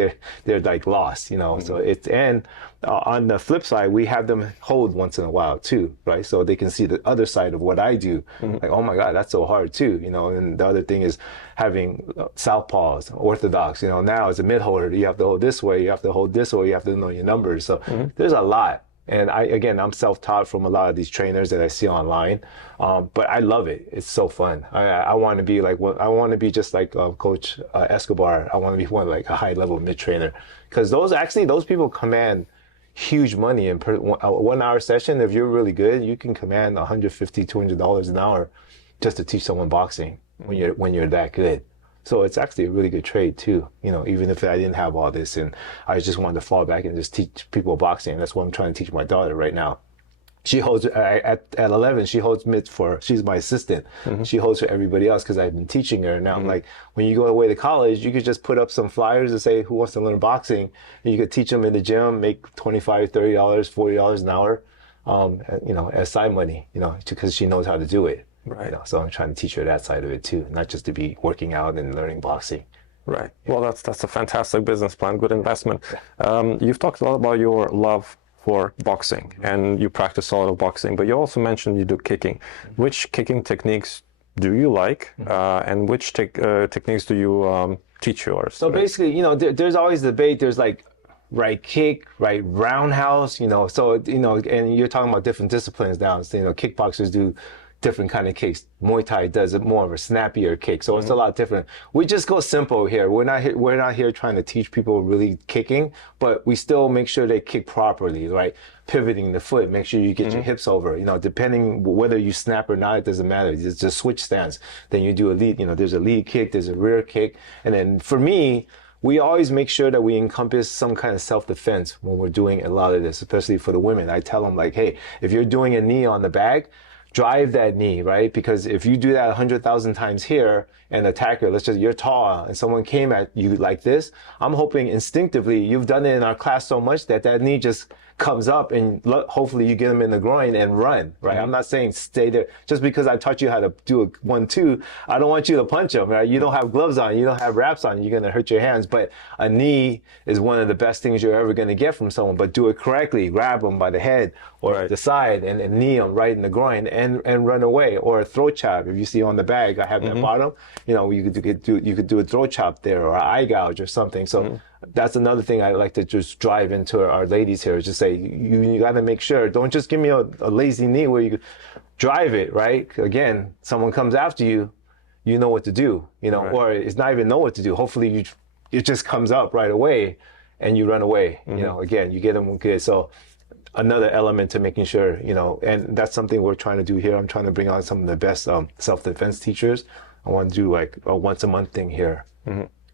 they're like lost, so and on the flip side, we have them hold once in a while too, right? So they can see the other side of what I do. Like, oh my God, that's so hard too, and the other thing is having southpaws, orthodox, now as a mid holder, you have to hold this way, you have to hold this way, you have to know your numbers. So there's a lot. And I'm self-taught from a lot of these trainers that I see online, but I love it. It's so fun. I want to be I want to be just like Coach Escobar. I want to be like a high-level mid-trainer, because those people command huge money in a 1 hour session. If you're really good, you can command $150, $200 an hour just to teach someone boxing when you're that good. So it's actually a really good trade too, even if I didn't have all this and I just wanted to fall back and just teach people boxing. That's what I'm trying to teach my daughter right now. She holds, at 11, she holds mitts she's my assistant. She holds for everybody else because I've been teaching her. Now I'm like, when you go away to college, you could just put up some flyers and say, who wants to learn boxing? And you could teach them in the gym, make $25, $30, $40 an hour, as side money, because she knows how to do it. Right. So I'm trying to teach her that side of it too, not just to be working out and learning boxing. Right. Well, that's a fantastic business plan, good investment. You've talked a lot about your love for boxing, and you practice a lot of boxing, but you also mentioned you do kicking. Which kicking techniques do you like, and which techniques do you teach yours? So basically, there's always debate. There's like right kick, right roundhouse, so, and you're talking about different disciplines now. So, kickboxers do different kind of kicks. Muay Thai does it more of a snappier kick, so it's a lot different. We just go simple here. We're not here trying to teach people really kicking, but we still make sure they kick properly, right? Pivoting the foot, make sure you get your hips over. Depending whether you snap or not, it doesn't matter. It's just switch stance. Then you do a lead. There's a lead kick, there's a rear kick, and then for me, we always make sure that we encompass some kind of self-defense when we're doing a lot of this, especially for the women. I tell them, like, hey, if you're doing a knee on the bag, drive that knee, right? Because if you do that 100,000 times here, an attacker, you're tall and someone came at you like this, I'm hoping instinctively you've done it in our class so much that knee just comes up and hopefully you get them in the groin and run, right? I'm not saying stay there. Just because I taught you how to do a 1-2, I don't want you to punch them, right? You don't have gloves on, you don't have wraps on, you're going to hurt your hands. But a knee is one of the best things you're ever going to get from someone. But do it correctly. Grab them by the head or the side and knee them right in the groin and run away. Or a throat chop. If you see on the bag, I have that bottom, you could do a throat chop there or an eye gouge or something. So that's another thing I like to just drive into our ladies here, is just say, you got to make sure, don't just give me a lazy knee where you drive it, right? Again, someone comes after you, you know what to do, or it's not even know what to do. Hopefully it just comes up right away and you run away. You know, again, you get them good. So another element to making sure, you know, and that's something we're trying to do here. I'm trying to bring on some of the best self-defense teachers. I want to do like a once a month thing here.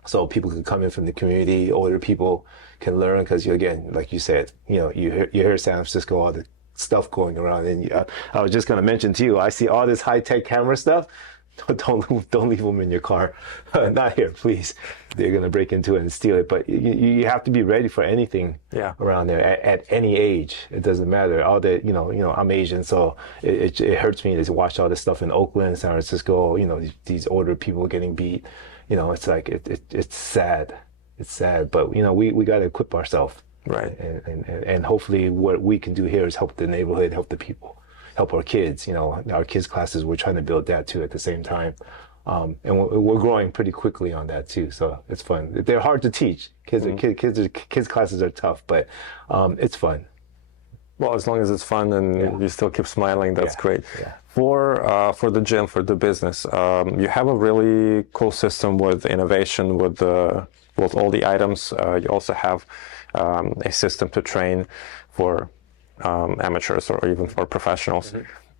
So people can come in from the community, older people can learn, because again, like you said, you know, you hear San Francisco, all the stuff going around, and I was just going to mention to you, I see all this high-tech camera stuff. Don't leave them in your car. Not here, please. They're going to break into it and steal it. But you have to be ready for anything around there at any age. It doesn't matter. All the you know I'm Asian, so it hurts me to watch all this stuff in Oakland, San Francisco. You know, these older people getting beat. You know, it's like it's sad. It's sad. But you know, we got to equip ourselves. Right. And hopefully what we can do here is help the neighborhood, help the people, help our kids. You know, our kids' classes, we're trying to build that too at the same time. And we're growing pretty quickly on that too. So it's fun. They're hard to teach. Kids classes are tough, but it's fun. Well, as long as it's fun and you still keep smiling, that's great. Yeah. For the gym, for the business, you have a really cool system with innovation, with all the items. You also have a system to train for amateurs or even for professionals.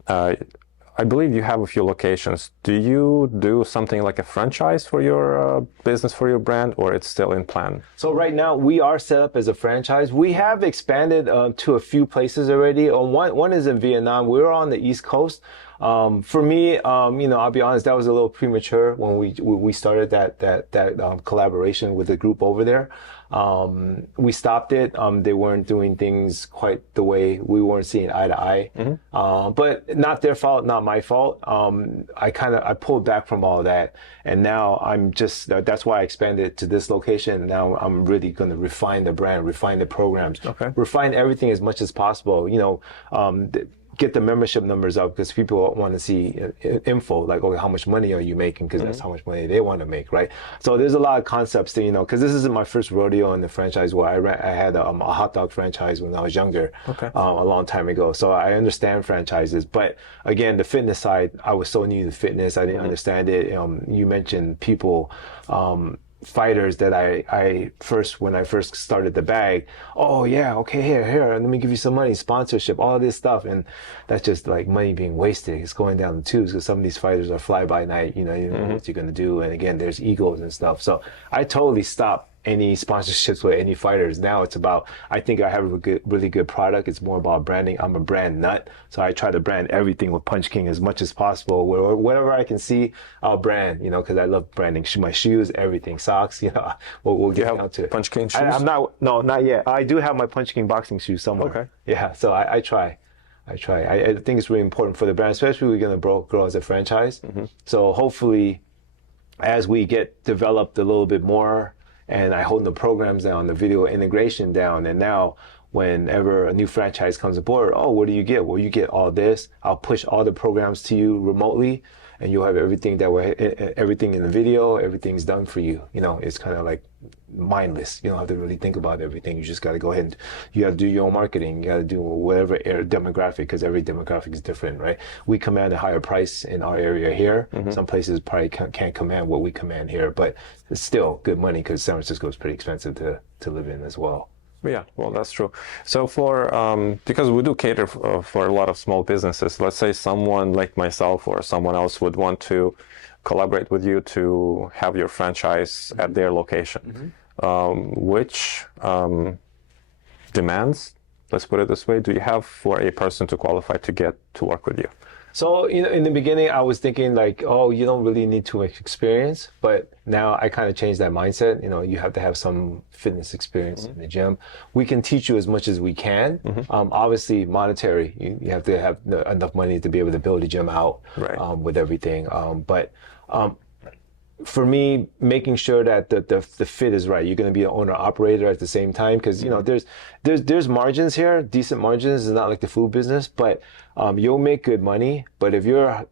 I believe you have a few locations. Do you do something like a franchise for your business, for your brand, or it's still in plan? So right now we are set up as a franchise. We have expanded to a few places already. One is in Vietnam. We're on the East Coast. For me, you know, I'll be honest, that was a little premature when we started that collaboration with the group over there. We stopped it. They weren't doing things quite the way we weren't seeing eye to eye. But not their fault, not my fault. I pulled back from all that, and now I'm just that's why I expanded to this location. Now I'm really going to refine the brand, refine the programs, refine everything as much as possible. You know, get the membership numbers up, because people want to see info like, okay, how much money are you making? Because that's how much money they want to make, right? So there's a lot of concepts that, you know, because this isn't my first rodeo in the franchise where I had a hot dog franchise when I was younger, a long time ago. So I understand franchises, but again, the fitness side, I was so new to fitness, I didn't understand it. You mentioned people. Fighters that when I first started the bag, oh yeah, okay, here, let me give you some money, sponsorship, all this stuff, and that's just like money being wasted. It's going down the tubes, because some of these fighters are fly by night, you know what you're gonna do, and again, there's egos and stuff. So I totally stopped any sponsorships with any fighters. Now it's about, I think I have a really good product. It's more about branding. I'm a brand nut, so I try to brand everything with Punch King as much as possible. Whatever I can see, I'll brand, you know, because I love branding. My shoes, everything, socks, you know, we'll get down to it. Punch King shoes? No, not yet. I do have my Punch King boxing shoes somewhere. Okay. Yeah, so I try. I think it's really important for the brand, especially we're going to grow as a franchise. So hopefully, as we get developed a little bit more, and I hold the programs down, the video integration down, and now whenever a new franchise comes aboard, oh, what do you get? Well, you get all this. I'll push all the programs to you remotely, and you'll have everything everything in the video, everything's done for you. You know, it's kind of like mindless. You don't have to really think about everything. You just got to go ahead and you got to do your own marketing. You got to do whatever demographic, because every demographic is different, right? We command a higher price in our area here. Some places probably can't command what we command here, but it's still good money, because San Francisco is pretty expensive to live in as well. Yeah, well, that's true. So because we do cater for a lot of small businesses, let's say someone like myself or someone else would want to collaborate with you to have your franchise at their location. Which demands, let's put it this way, do you have for a person to qualify to get to work with you? So, you know, in the beginning, I was thinking like, oh, you don't really need too much experience. But now I kind of changed that mindset. You know, you have to have some fitness experience in the gym. We can teach you as much as we can. Obviously, monetary, you have to have enough money to be able to build a gym out with everything. But for me, making sure that the fit is right. You're going to be an owner operator at the same time, because you know there's margins here, decent margins. It's not like the food business, but you'll make good money. But if you're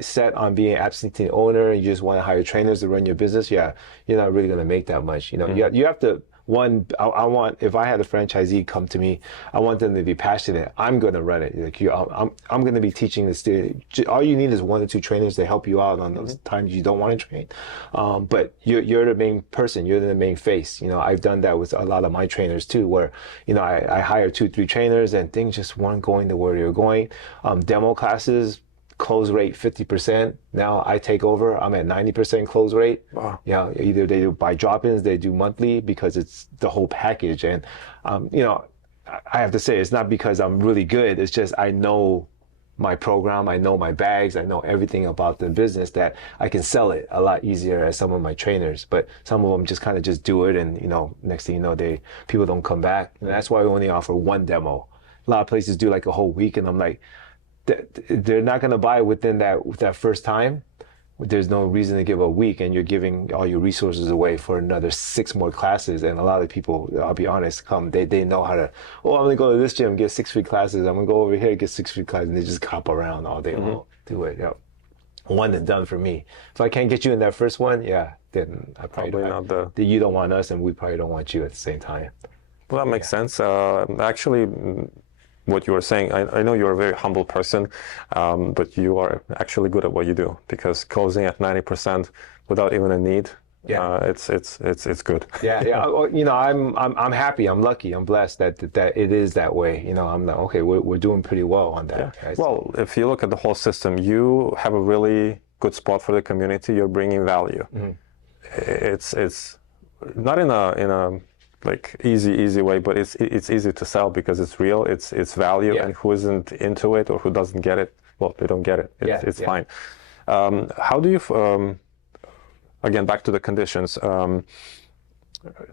set on being absentee owner and you just want to hire trainers to run your business, you're not really going to make that much. You know, you have to one, I want, if I had a franchisee come to me, I want them to be passionate. I'm going to run it. Like I'm going to be teaching the student. All you need is 1 or 2 trainers to help you out on those times you don't want to train. But you're the main person. You're the main face. I've done that with a lot of my trainers too, where, I hire 2, 3 trainers and things just weren't going to where you're going. Demo classes, close rate 50%. Now I take over. I'm at 90% close rate. Wow. Yeah, either they do by drop-ins, they do monthly because it's the whole package. And I have to say, it's not because I'm really good. It's just I know my program, I know my bags, I know everything about the business that I can sell it a lot easier as some of my trainers. But some of them just kind of just do it, and next thing you know, people don't come back. And that's why we only offer 1 demo. A lot of places do like a whole week, and I'm like, they're not going to buy within that first time. There's no reason to give a week, and you're giving all your resources away for another 6 more classes. And a lot of people, I'll be honest, they know how to, I'm going to go to this gym, get 6 free classes. I'm going to go over here, get 6 free classes. And they just cop around all day long. Do it. Yeah. One and done for me. If I can't get you in that first one, then I probably don't. You don't want us, and we probably don't want you at the same time. Well, that makes sense. Actually, what you were saying, I know you're a very humble person, but you are actually good at what you do, because closing at 90% without even a need, it's good. I'm happy, I'm lucky, I'm blessed that it is that way. I'm like, okay, we're doing pretty well on that. Yeah. Well, if you look at the whole system, you have a really good spot for the community. You're bringing value. It's not in a like easy way, but it's easy to sell because it's real, it's value, and who isn't into it or who doesn't get it, well, they don't get it. It's fine. How do you, again, back to the conditions,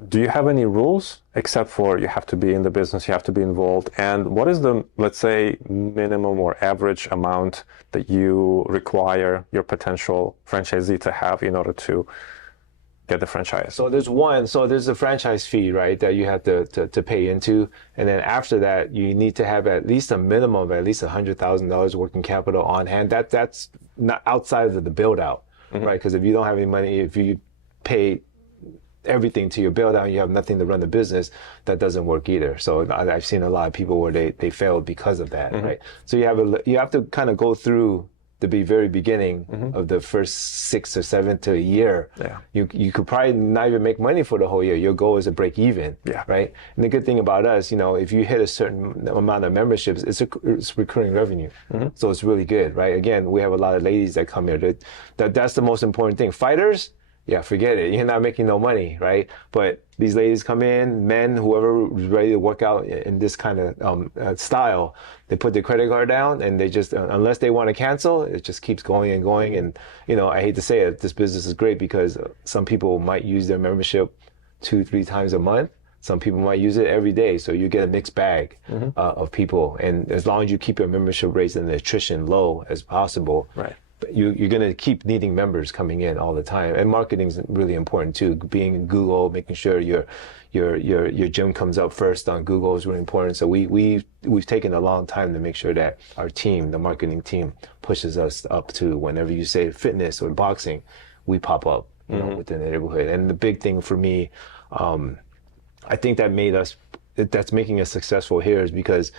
do you have any rules except for you have to be in the business, you have to be involved? And what is the, let's say, minimum or average amount that you require your potential franchisee to have in order to get the franchise? So there's a franchise fee, right, that you have to pay into. And then after that, you need to have at least a minimum of at least $100,000 working capital on hand. That's not outside of the build out, right? Because if you don't have any money, if you pay everything to your build out and you have nothing to run the business, that doesn't work either. So I've seen a lot of people where they failed because of that, right? So you have to kind of go through the very beginning of the first 6 or 7 to a year. You could probably not even make money for the whole year. Your goal is to break even, right? And the good thing about us, if you hit a certain amount of memberships, it's recurring revenue. So it's really good, right? Again, we have a lot of ladies that come here. That's the most important thing. Fighters, forget it. You're not making no money, right? But these ladies come in, men, whoever is ready to work out in this kind of style, they put their credit card down, and they just, unless they want to cancel, it just keeps going and going. And, I hate to say it, this business is great because some people might use their membership 2-3 times a month. Some people might use it every day. So you get a mixed bag of people. And as long as you keep your membership rates and the attrition low as possible, right, you're going to keep needing members coming in all the time. And marketing is really important too. Being in Google, making sure your gym comes up first on Google is really important. So we've taken a long time to make sure that our team, the marketing team, pushes us up to whenever you say fitness or boxing, we pop up within the neighborhood. And the big thing for me, I think that's making us successful here is because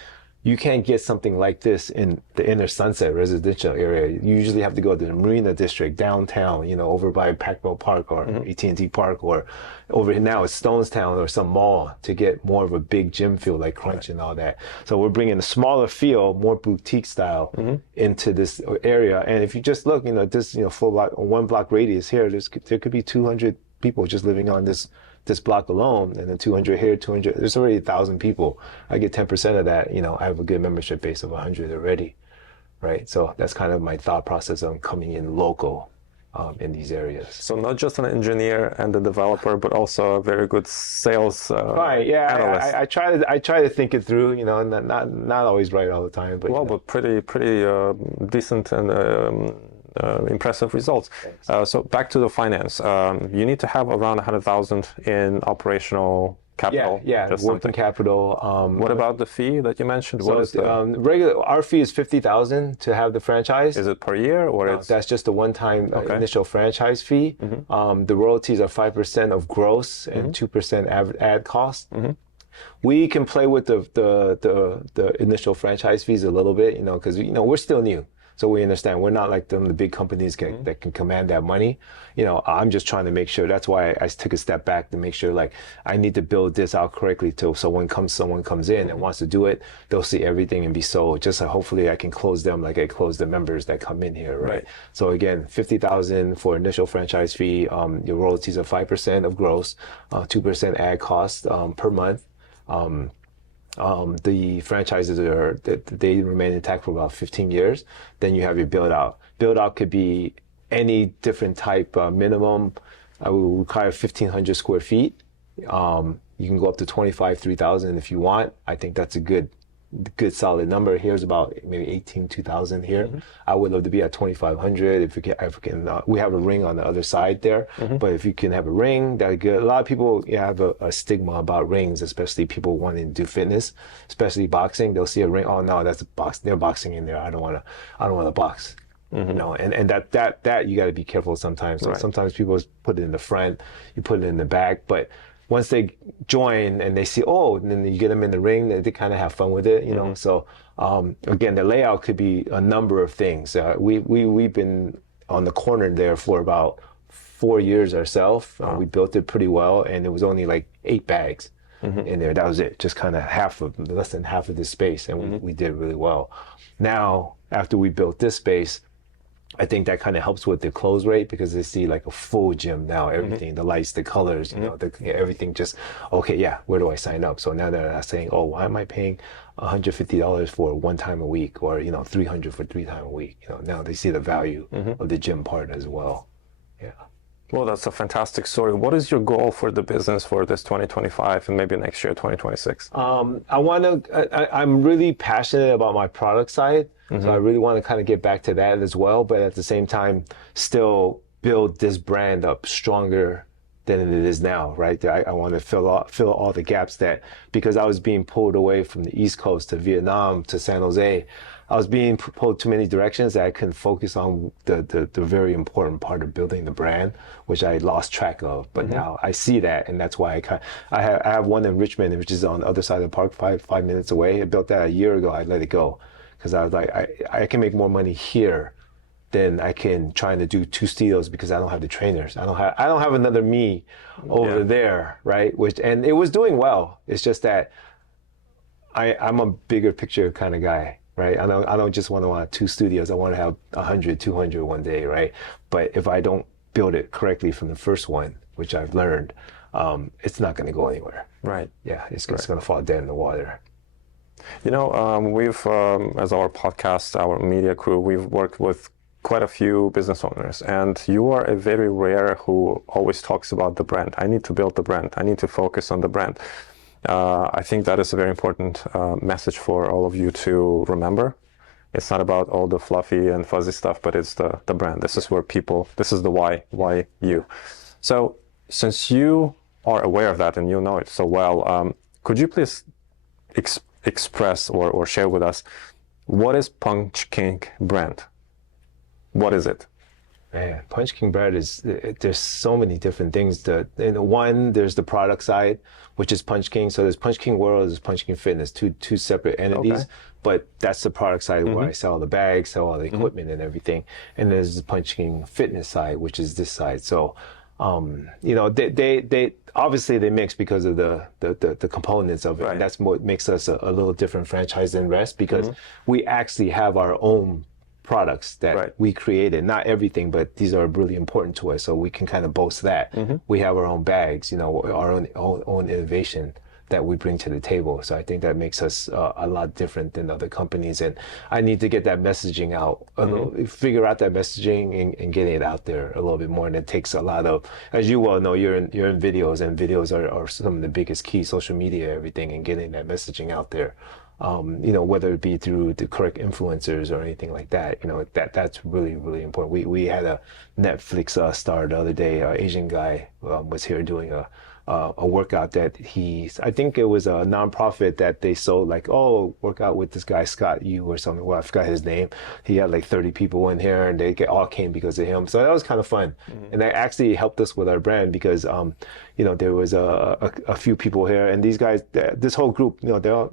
you can't get something like this in the inner Sunset residential area. You usually have to go to the Marina District, downtown, over by Packville Park or AT&T Park, or over here now it's Stonestown or some mall to get more of a big gym feel like Crunch and all that. So we're bringing a smaller feel, more boutique style into this area. And if you just look, this, full block, 1 block radius here, there could be 200 people just living on this block alone, and then 200 here, 200, there's already 1,000 people. I get 10% of that, I have a good membership base of 100 already, right? So that's kind of my thought process on coming in local in these areas. So not just an engineer and a developer, but also a very good sales right, yeah, I try to think it through, not always right all the time, but but pretty decent and impressive results. So back to the finance. You need to have around 100,000 in operational capital? Yeah, Just working something. capital. What about the fee that you mentioned? So What is the, regular our fee is 50,000 to have the franchise. is it per year or it's That's just a one-time okay? initial franchise fee. The royalties are 5% of gross and 2% ad cost. We can play with the initial franchise fees a little bit, because we're still new. So we understand we're not like the big companies that can command that money. I'm just trying to make sure. That's why I took a step back to make sure, like, I need to build this out correctly so when someone comes in and wants to do it, they'll see everything and be sold. Just so hopefully I can close them like I close the members that come in here, right? So again, 50,000 for initial franchise fee. Your royalties are 5% of gross, 2% ad cost per month. The franchises they remain intact for about 15 years. Then you have your build out. Build out could be any different type. Minimum will require 1,500 square feet. You can go up to 3,000 if you want. I think that's a good solid number. Here's about maybe 2,000 here. I would love to be at 2,500 if we can. We have a ring on the other side there, but if you can have a ring, that's good. A lot of people have a stigma about rings, especially people wanting to do fitness, especially boxing. They'll see a ring. Oh no, that's a box. They're boxing in there. I don't want to box. And that you got to be careful sometimes. So sometimes people put it in the front, you put it in the back, but once they join and they see, and then you get them in the ring, they kind of have fun with it, So again, the layout could be a number of things. We've been on the corner there for about 4 years ourselves. We built it pretty well, and it was only like 8 bags in there. That was it, just kind of less than half of this space, and we did really well. Now, after we built this space, I think that kind of helps with the close rate because they see like a full gym now, everything, the lights, the colors, everything just, okay, yeah, where do I sign up? So now they're not saying, why am I paying $150 for 1 time a week or, $300 for 3 times a week? Now they see the value of the gym part as well. Yeah. Well, that's a fantastic story. What is your goal for the business for this 2025 and maybe next year, 2026? I'm really passionate about my product side. So I really want to kind of get back to that as well. But at the same time, still build this brand up stronger than it is now, right? I want to fill all the gaps because I was being pulled away from the East Coast to Vietnam to San Jose. I was being pulled too many directions that I couldn't focus on the very important part of building the brand, which I lost track of. But now I see that, and that's why I have one in Richmond, which is on the other side of the park, five minutes away. I built that a year ago. I let it go because I was like, I can make more money here than I can trying to do 2 studios because I don't have the trainers. I don't have another me over there, right? And it was doing well. It's just that I'm a bigger picture kind of guy. Right? I don't just want to have 2 studios. I want to have 100, 200 one day, right? But if I don't build it correctly from the first one, which I've learned, it's not going to go anywhere. Right. Yeah, it's going to fall dead in the water. We've, as our podcast, our media crew, we've worked with quite a few business owners, and you are a very rare who always talks about the brand. I need to build the brand. I need to focus on the brand. I think that is a very important message for all of you to remember. It's not about all the fluffy and fuzzy stuff, but it's the brand. This is where this is the why you. So since you are aware of that and you know it so well, could you please express or share with us, what is Punch King brand? What is it? Man, Punch King brand there's so many different things. One, there's the product side, which is Punch King. So there's Punch King World, there's Punch King Fitness, two separate entities. Okay. But that's the product side where I sell the bags, sell all the equipment and everything. And there's the Punch King Fitness side, which is this side. So, they obviously they mix because of the components of it. Right. And that's what makes us a little different franchise than rest because we actually have our own products that we created. Not everything, but these are really important to us. So we can kind of boast that. We have our own bags, our own innovation that we bring to the table. So I think that makes us a lot different than other companies. And I need to get that messaging out, figure out that messaging and getting it out there a little bit more. And it takes a lot of, as you well know, you're in videos, and videos are some of the biggest key, social media, everything, and getting that messaging out there. Whether it be through the correct influencers or anything like that, that's really, really important. We had a Netflix star the other day, Asian guy was here doing a a workout that I think it was a nonprofit that they sold, like, oh, workout with this guy, Scott Yu or something. Well, I forgot his name. He had like 30 people in here and all came because of him. So that was kind of fun. And that actually helped us with our brand because, there was a few people here and these guys, this whole group, they all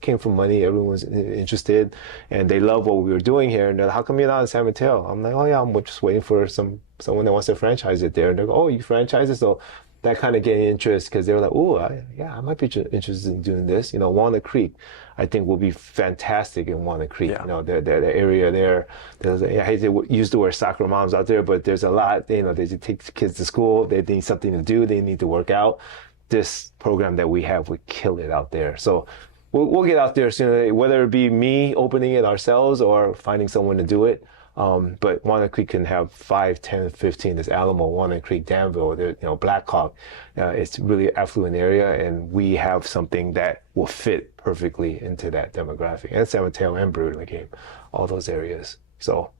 came from money. Everyone was interested and they love what we were doing here. And they're like, how come you're not in San Mateo? I'm like, oh yeah, I'm just waiting for someone that wants to franchise it there. And they're like, oh, you franchise it? So that kind of gained interest because they were like, oh, I might be interested in doing this. Walnut Creek, I think will be fantastic in Walnut Creek. Yeah. The area there. I hate to use the word soccer moms out there, but there's a lot. They take kids to school. They need something to do. They need to work out. This program that we have would kill it out there. So we'll get out there soon, whether it be me opening it ourselves or finding someone to do it. But Walnut Creek can have 5, 10, 15. There's Alamo, Walnut Creek, Danville, Black Hawk. It's really affluent area, and we have something that will fit perfectly into that demographic. And San Mateo and Burlingame, all those areas. So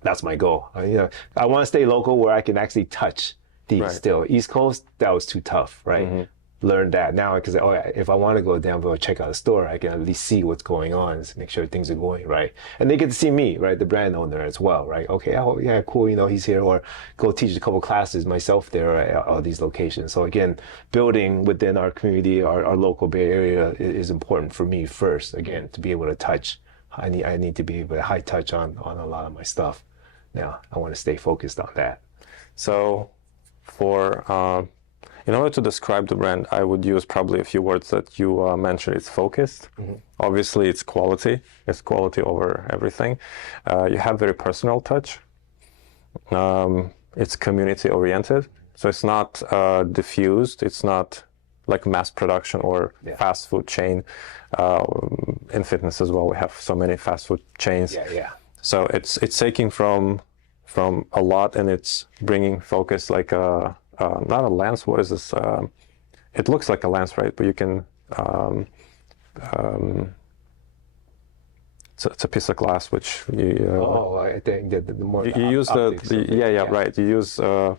that's my goal. I want to stay local where I can actually touch these still. East Coast, that was too tough, right? Learn that now because if I want to go to Danville and check out a store, I can at least see what's going on and make sure things are going right. And they get to see me, right, the brand owner as well, right? Okay, oh yeah, cool, he's here, or go teach a couple classes myself there at all these locations. So again, building within our community, our local Bay Area is important for me first. Again, to be able to touch, I need to be able to high touch on a lot of my stuff. Now I want to stay focused on that. So in order to describe the brand, I would use probably a few words that you mentioned. It's focused. Obviously, it's quality. It's quality over everything. You have very personal touch. It's community oriented. So it's not diffused. It's not like mass production or fast food chain. In fitness as well, we have so many fast food chains. So it's taking from a lot and it's bringing focus like a not a lens. What is this? It looks like a lens, right? But you can. It's a piece of glass which you. I think that the more you use right. You use the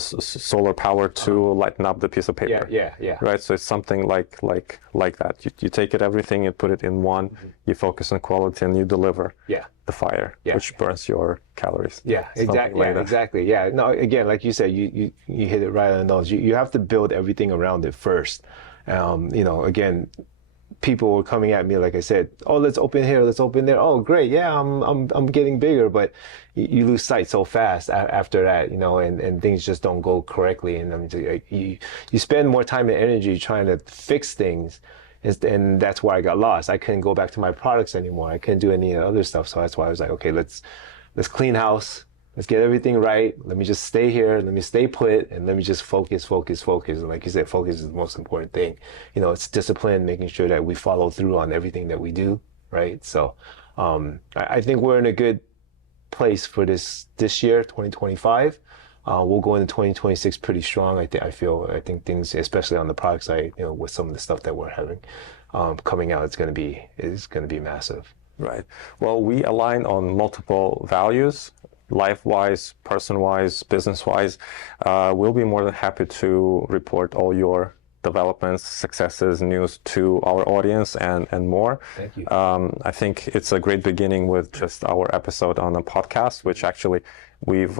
solar power to lighten up the piece of paper. Yeah. Right. So it's something like that. You take everything, you put it in one. You focus on quality, and you deliver. The fire, which burns your calories. Exactly. Yeah. No, again, like you said, you hit it right on the nose. You have to build everything around it first. Again, people were coming at me, like I said, oh, let's open here, let's open there. Oh, great. Yeah, I'm getting bigger, but you lose sight so fast after that, and things just don't go correctly. And you spend more time and energy trying to fix things. And that's where I got lost. I couldn't go back to my products anymore. I couldn't do any other stuff. So that's why I was like, okay, let's clean house. Let's get everything right. Let me just stay here. Let me stay put, and let me just focus. And like you said, focus is the most important thing. It's discipline, making sure that we follow through on everything that we do, right? So I think we're in a good place for this year, 2025. We'll go into 2026 pretty strong. I think things, especially on the product side, with some of the stuff that we're having coming out, it's going to be massive. Right. Well, we align on multiple values, life-wise, person-wise, business-wise. We'll be more than happy to report all your developments, successes, news to our audience and more. Thank you. I think it's a great beginning with just our episode on the podcast, which actually we've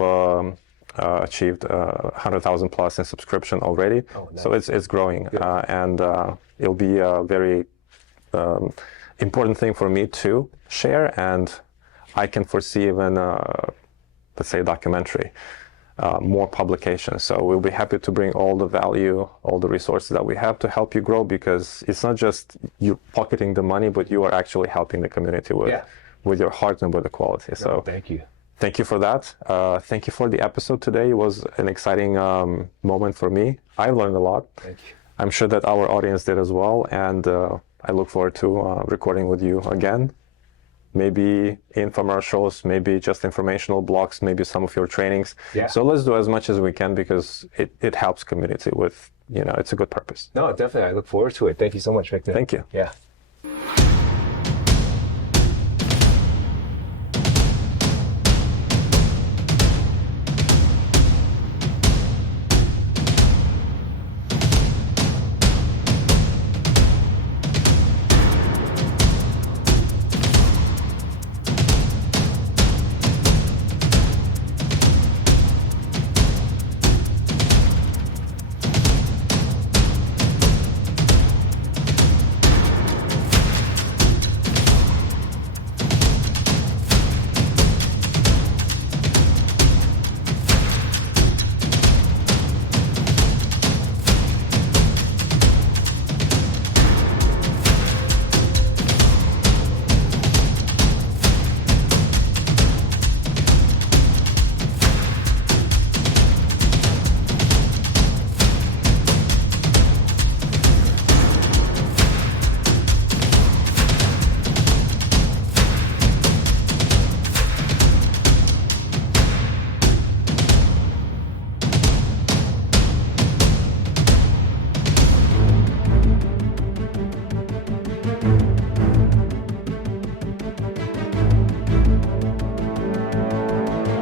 achieved 100,000 plus in subscription already. Oh, nice. So it's growing, and it'll be a very important thing for me to share, and I can foresee even let's say documentary, more publications. So we'll be happy to bring all the value, all the resources that we have to help you grow, because it's not just you pocketing the money, but you are actually helping the community with your heart and with the quality. So thank you. Thank you for that. Thank you for the episode today. It was an exciting moment for me. I learned a lot. Thank you. I'm sure that our audience did as well. And I look forward to recording with you again. Maybe infomercials, maybe just informational blogs, maybe some of your trainings. Yeah. So let's do as much as we can, because it helps community with, it's a good purpose. No, definitely. I look forward to it. Thank you so much, Victor. Thank you. Yeah.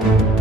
you.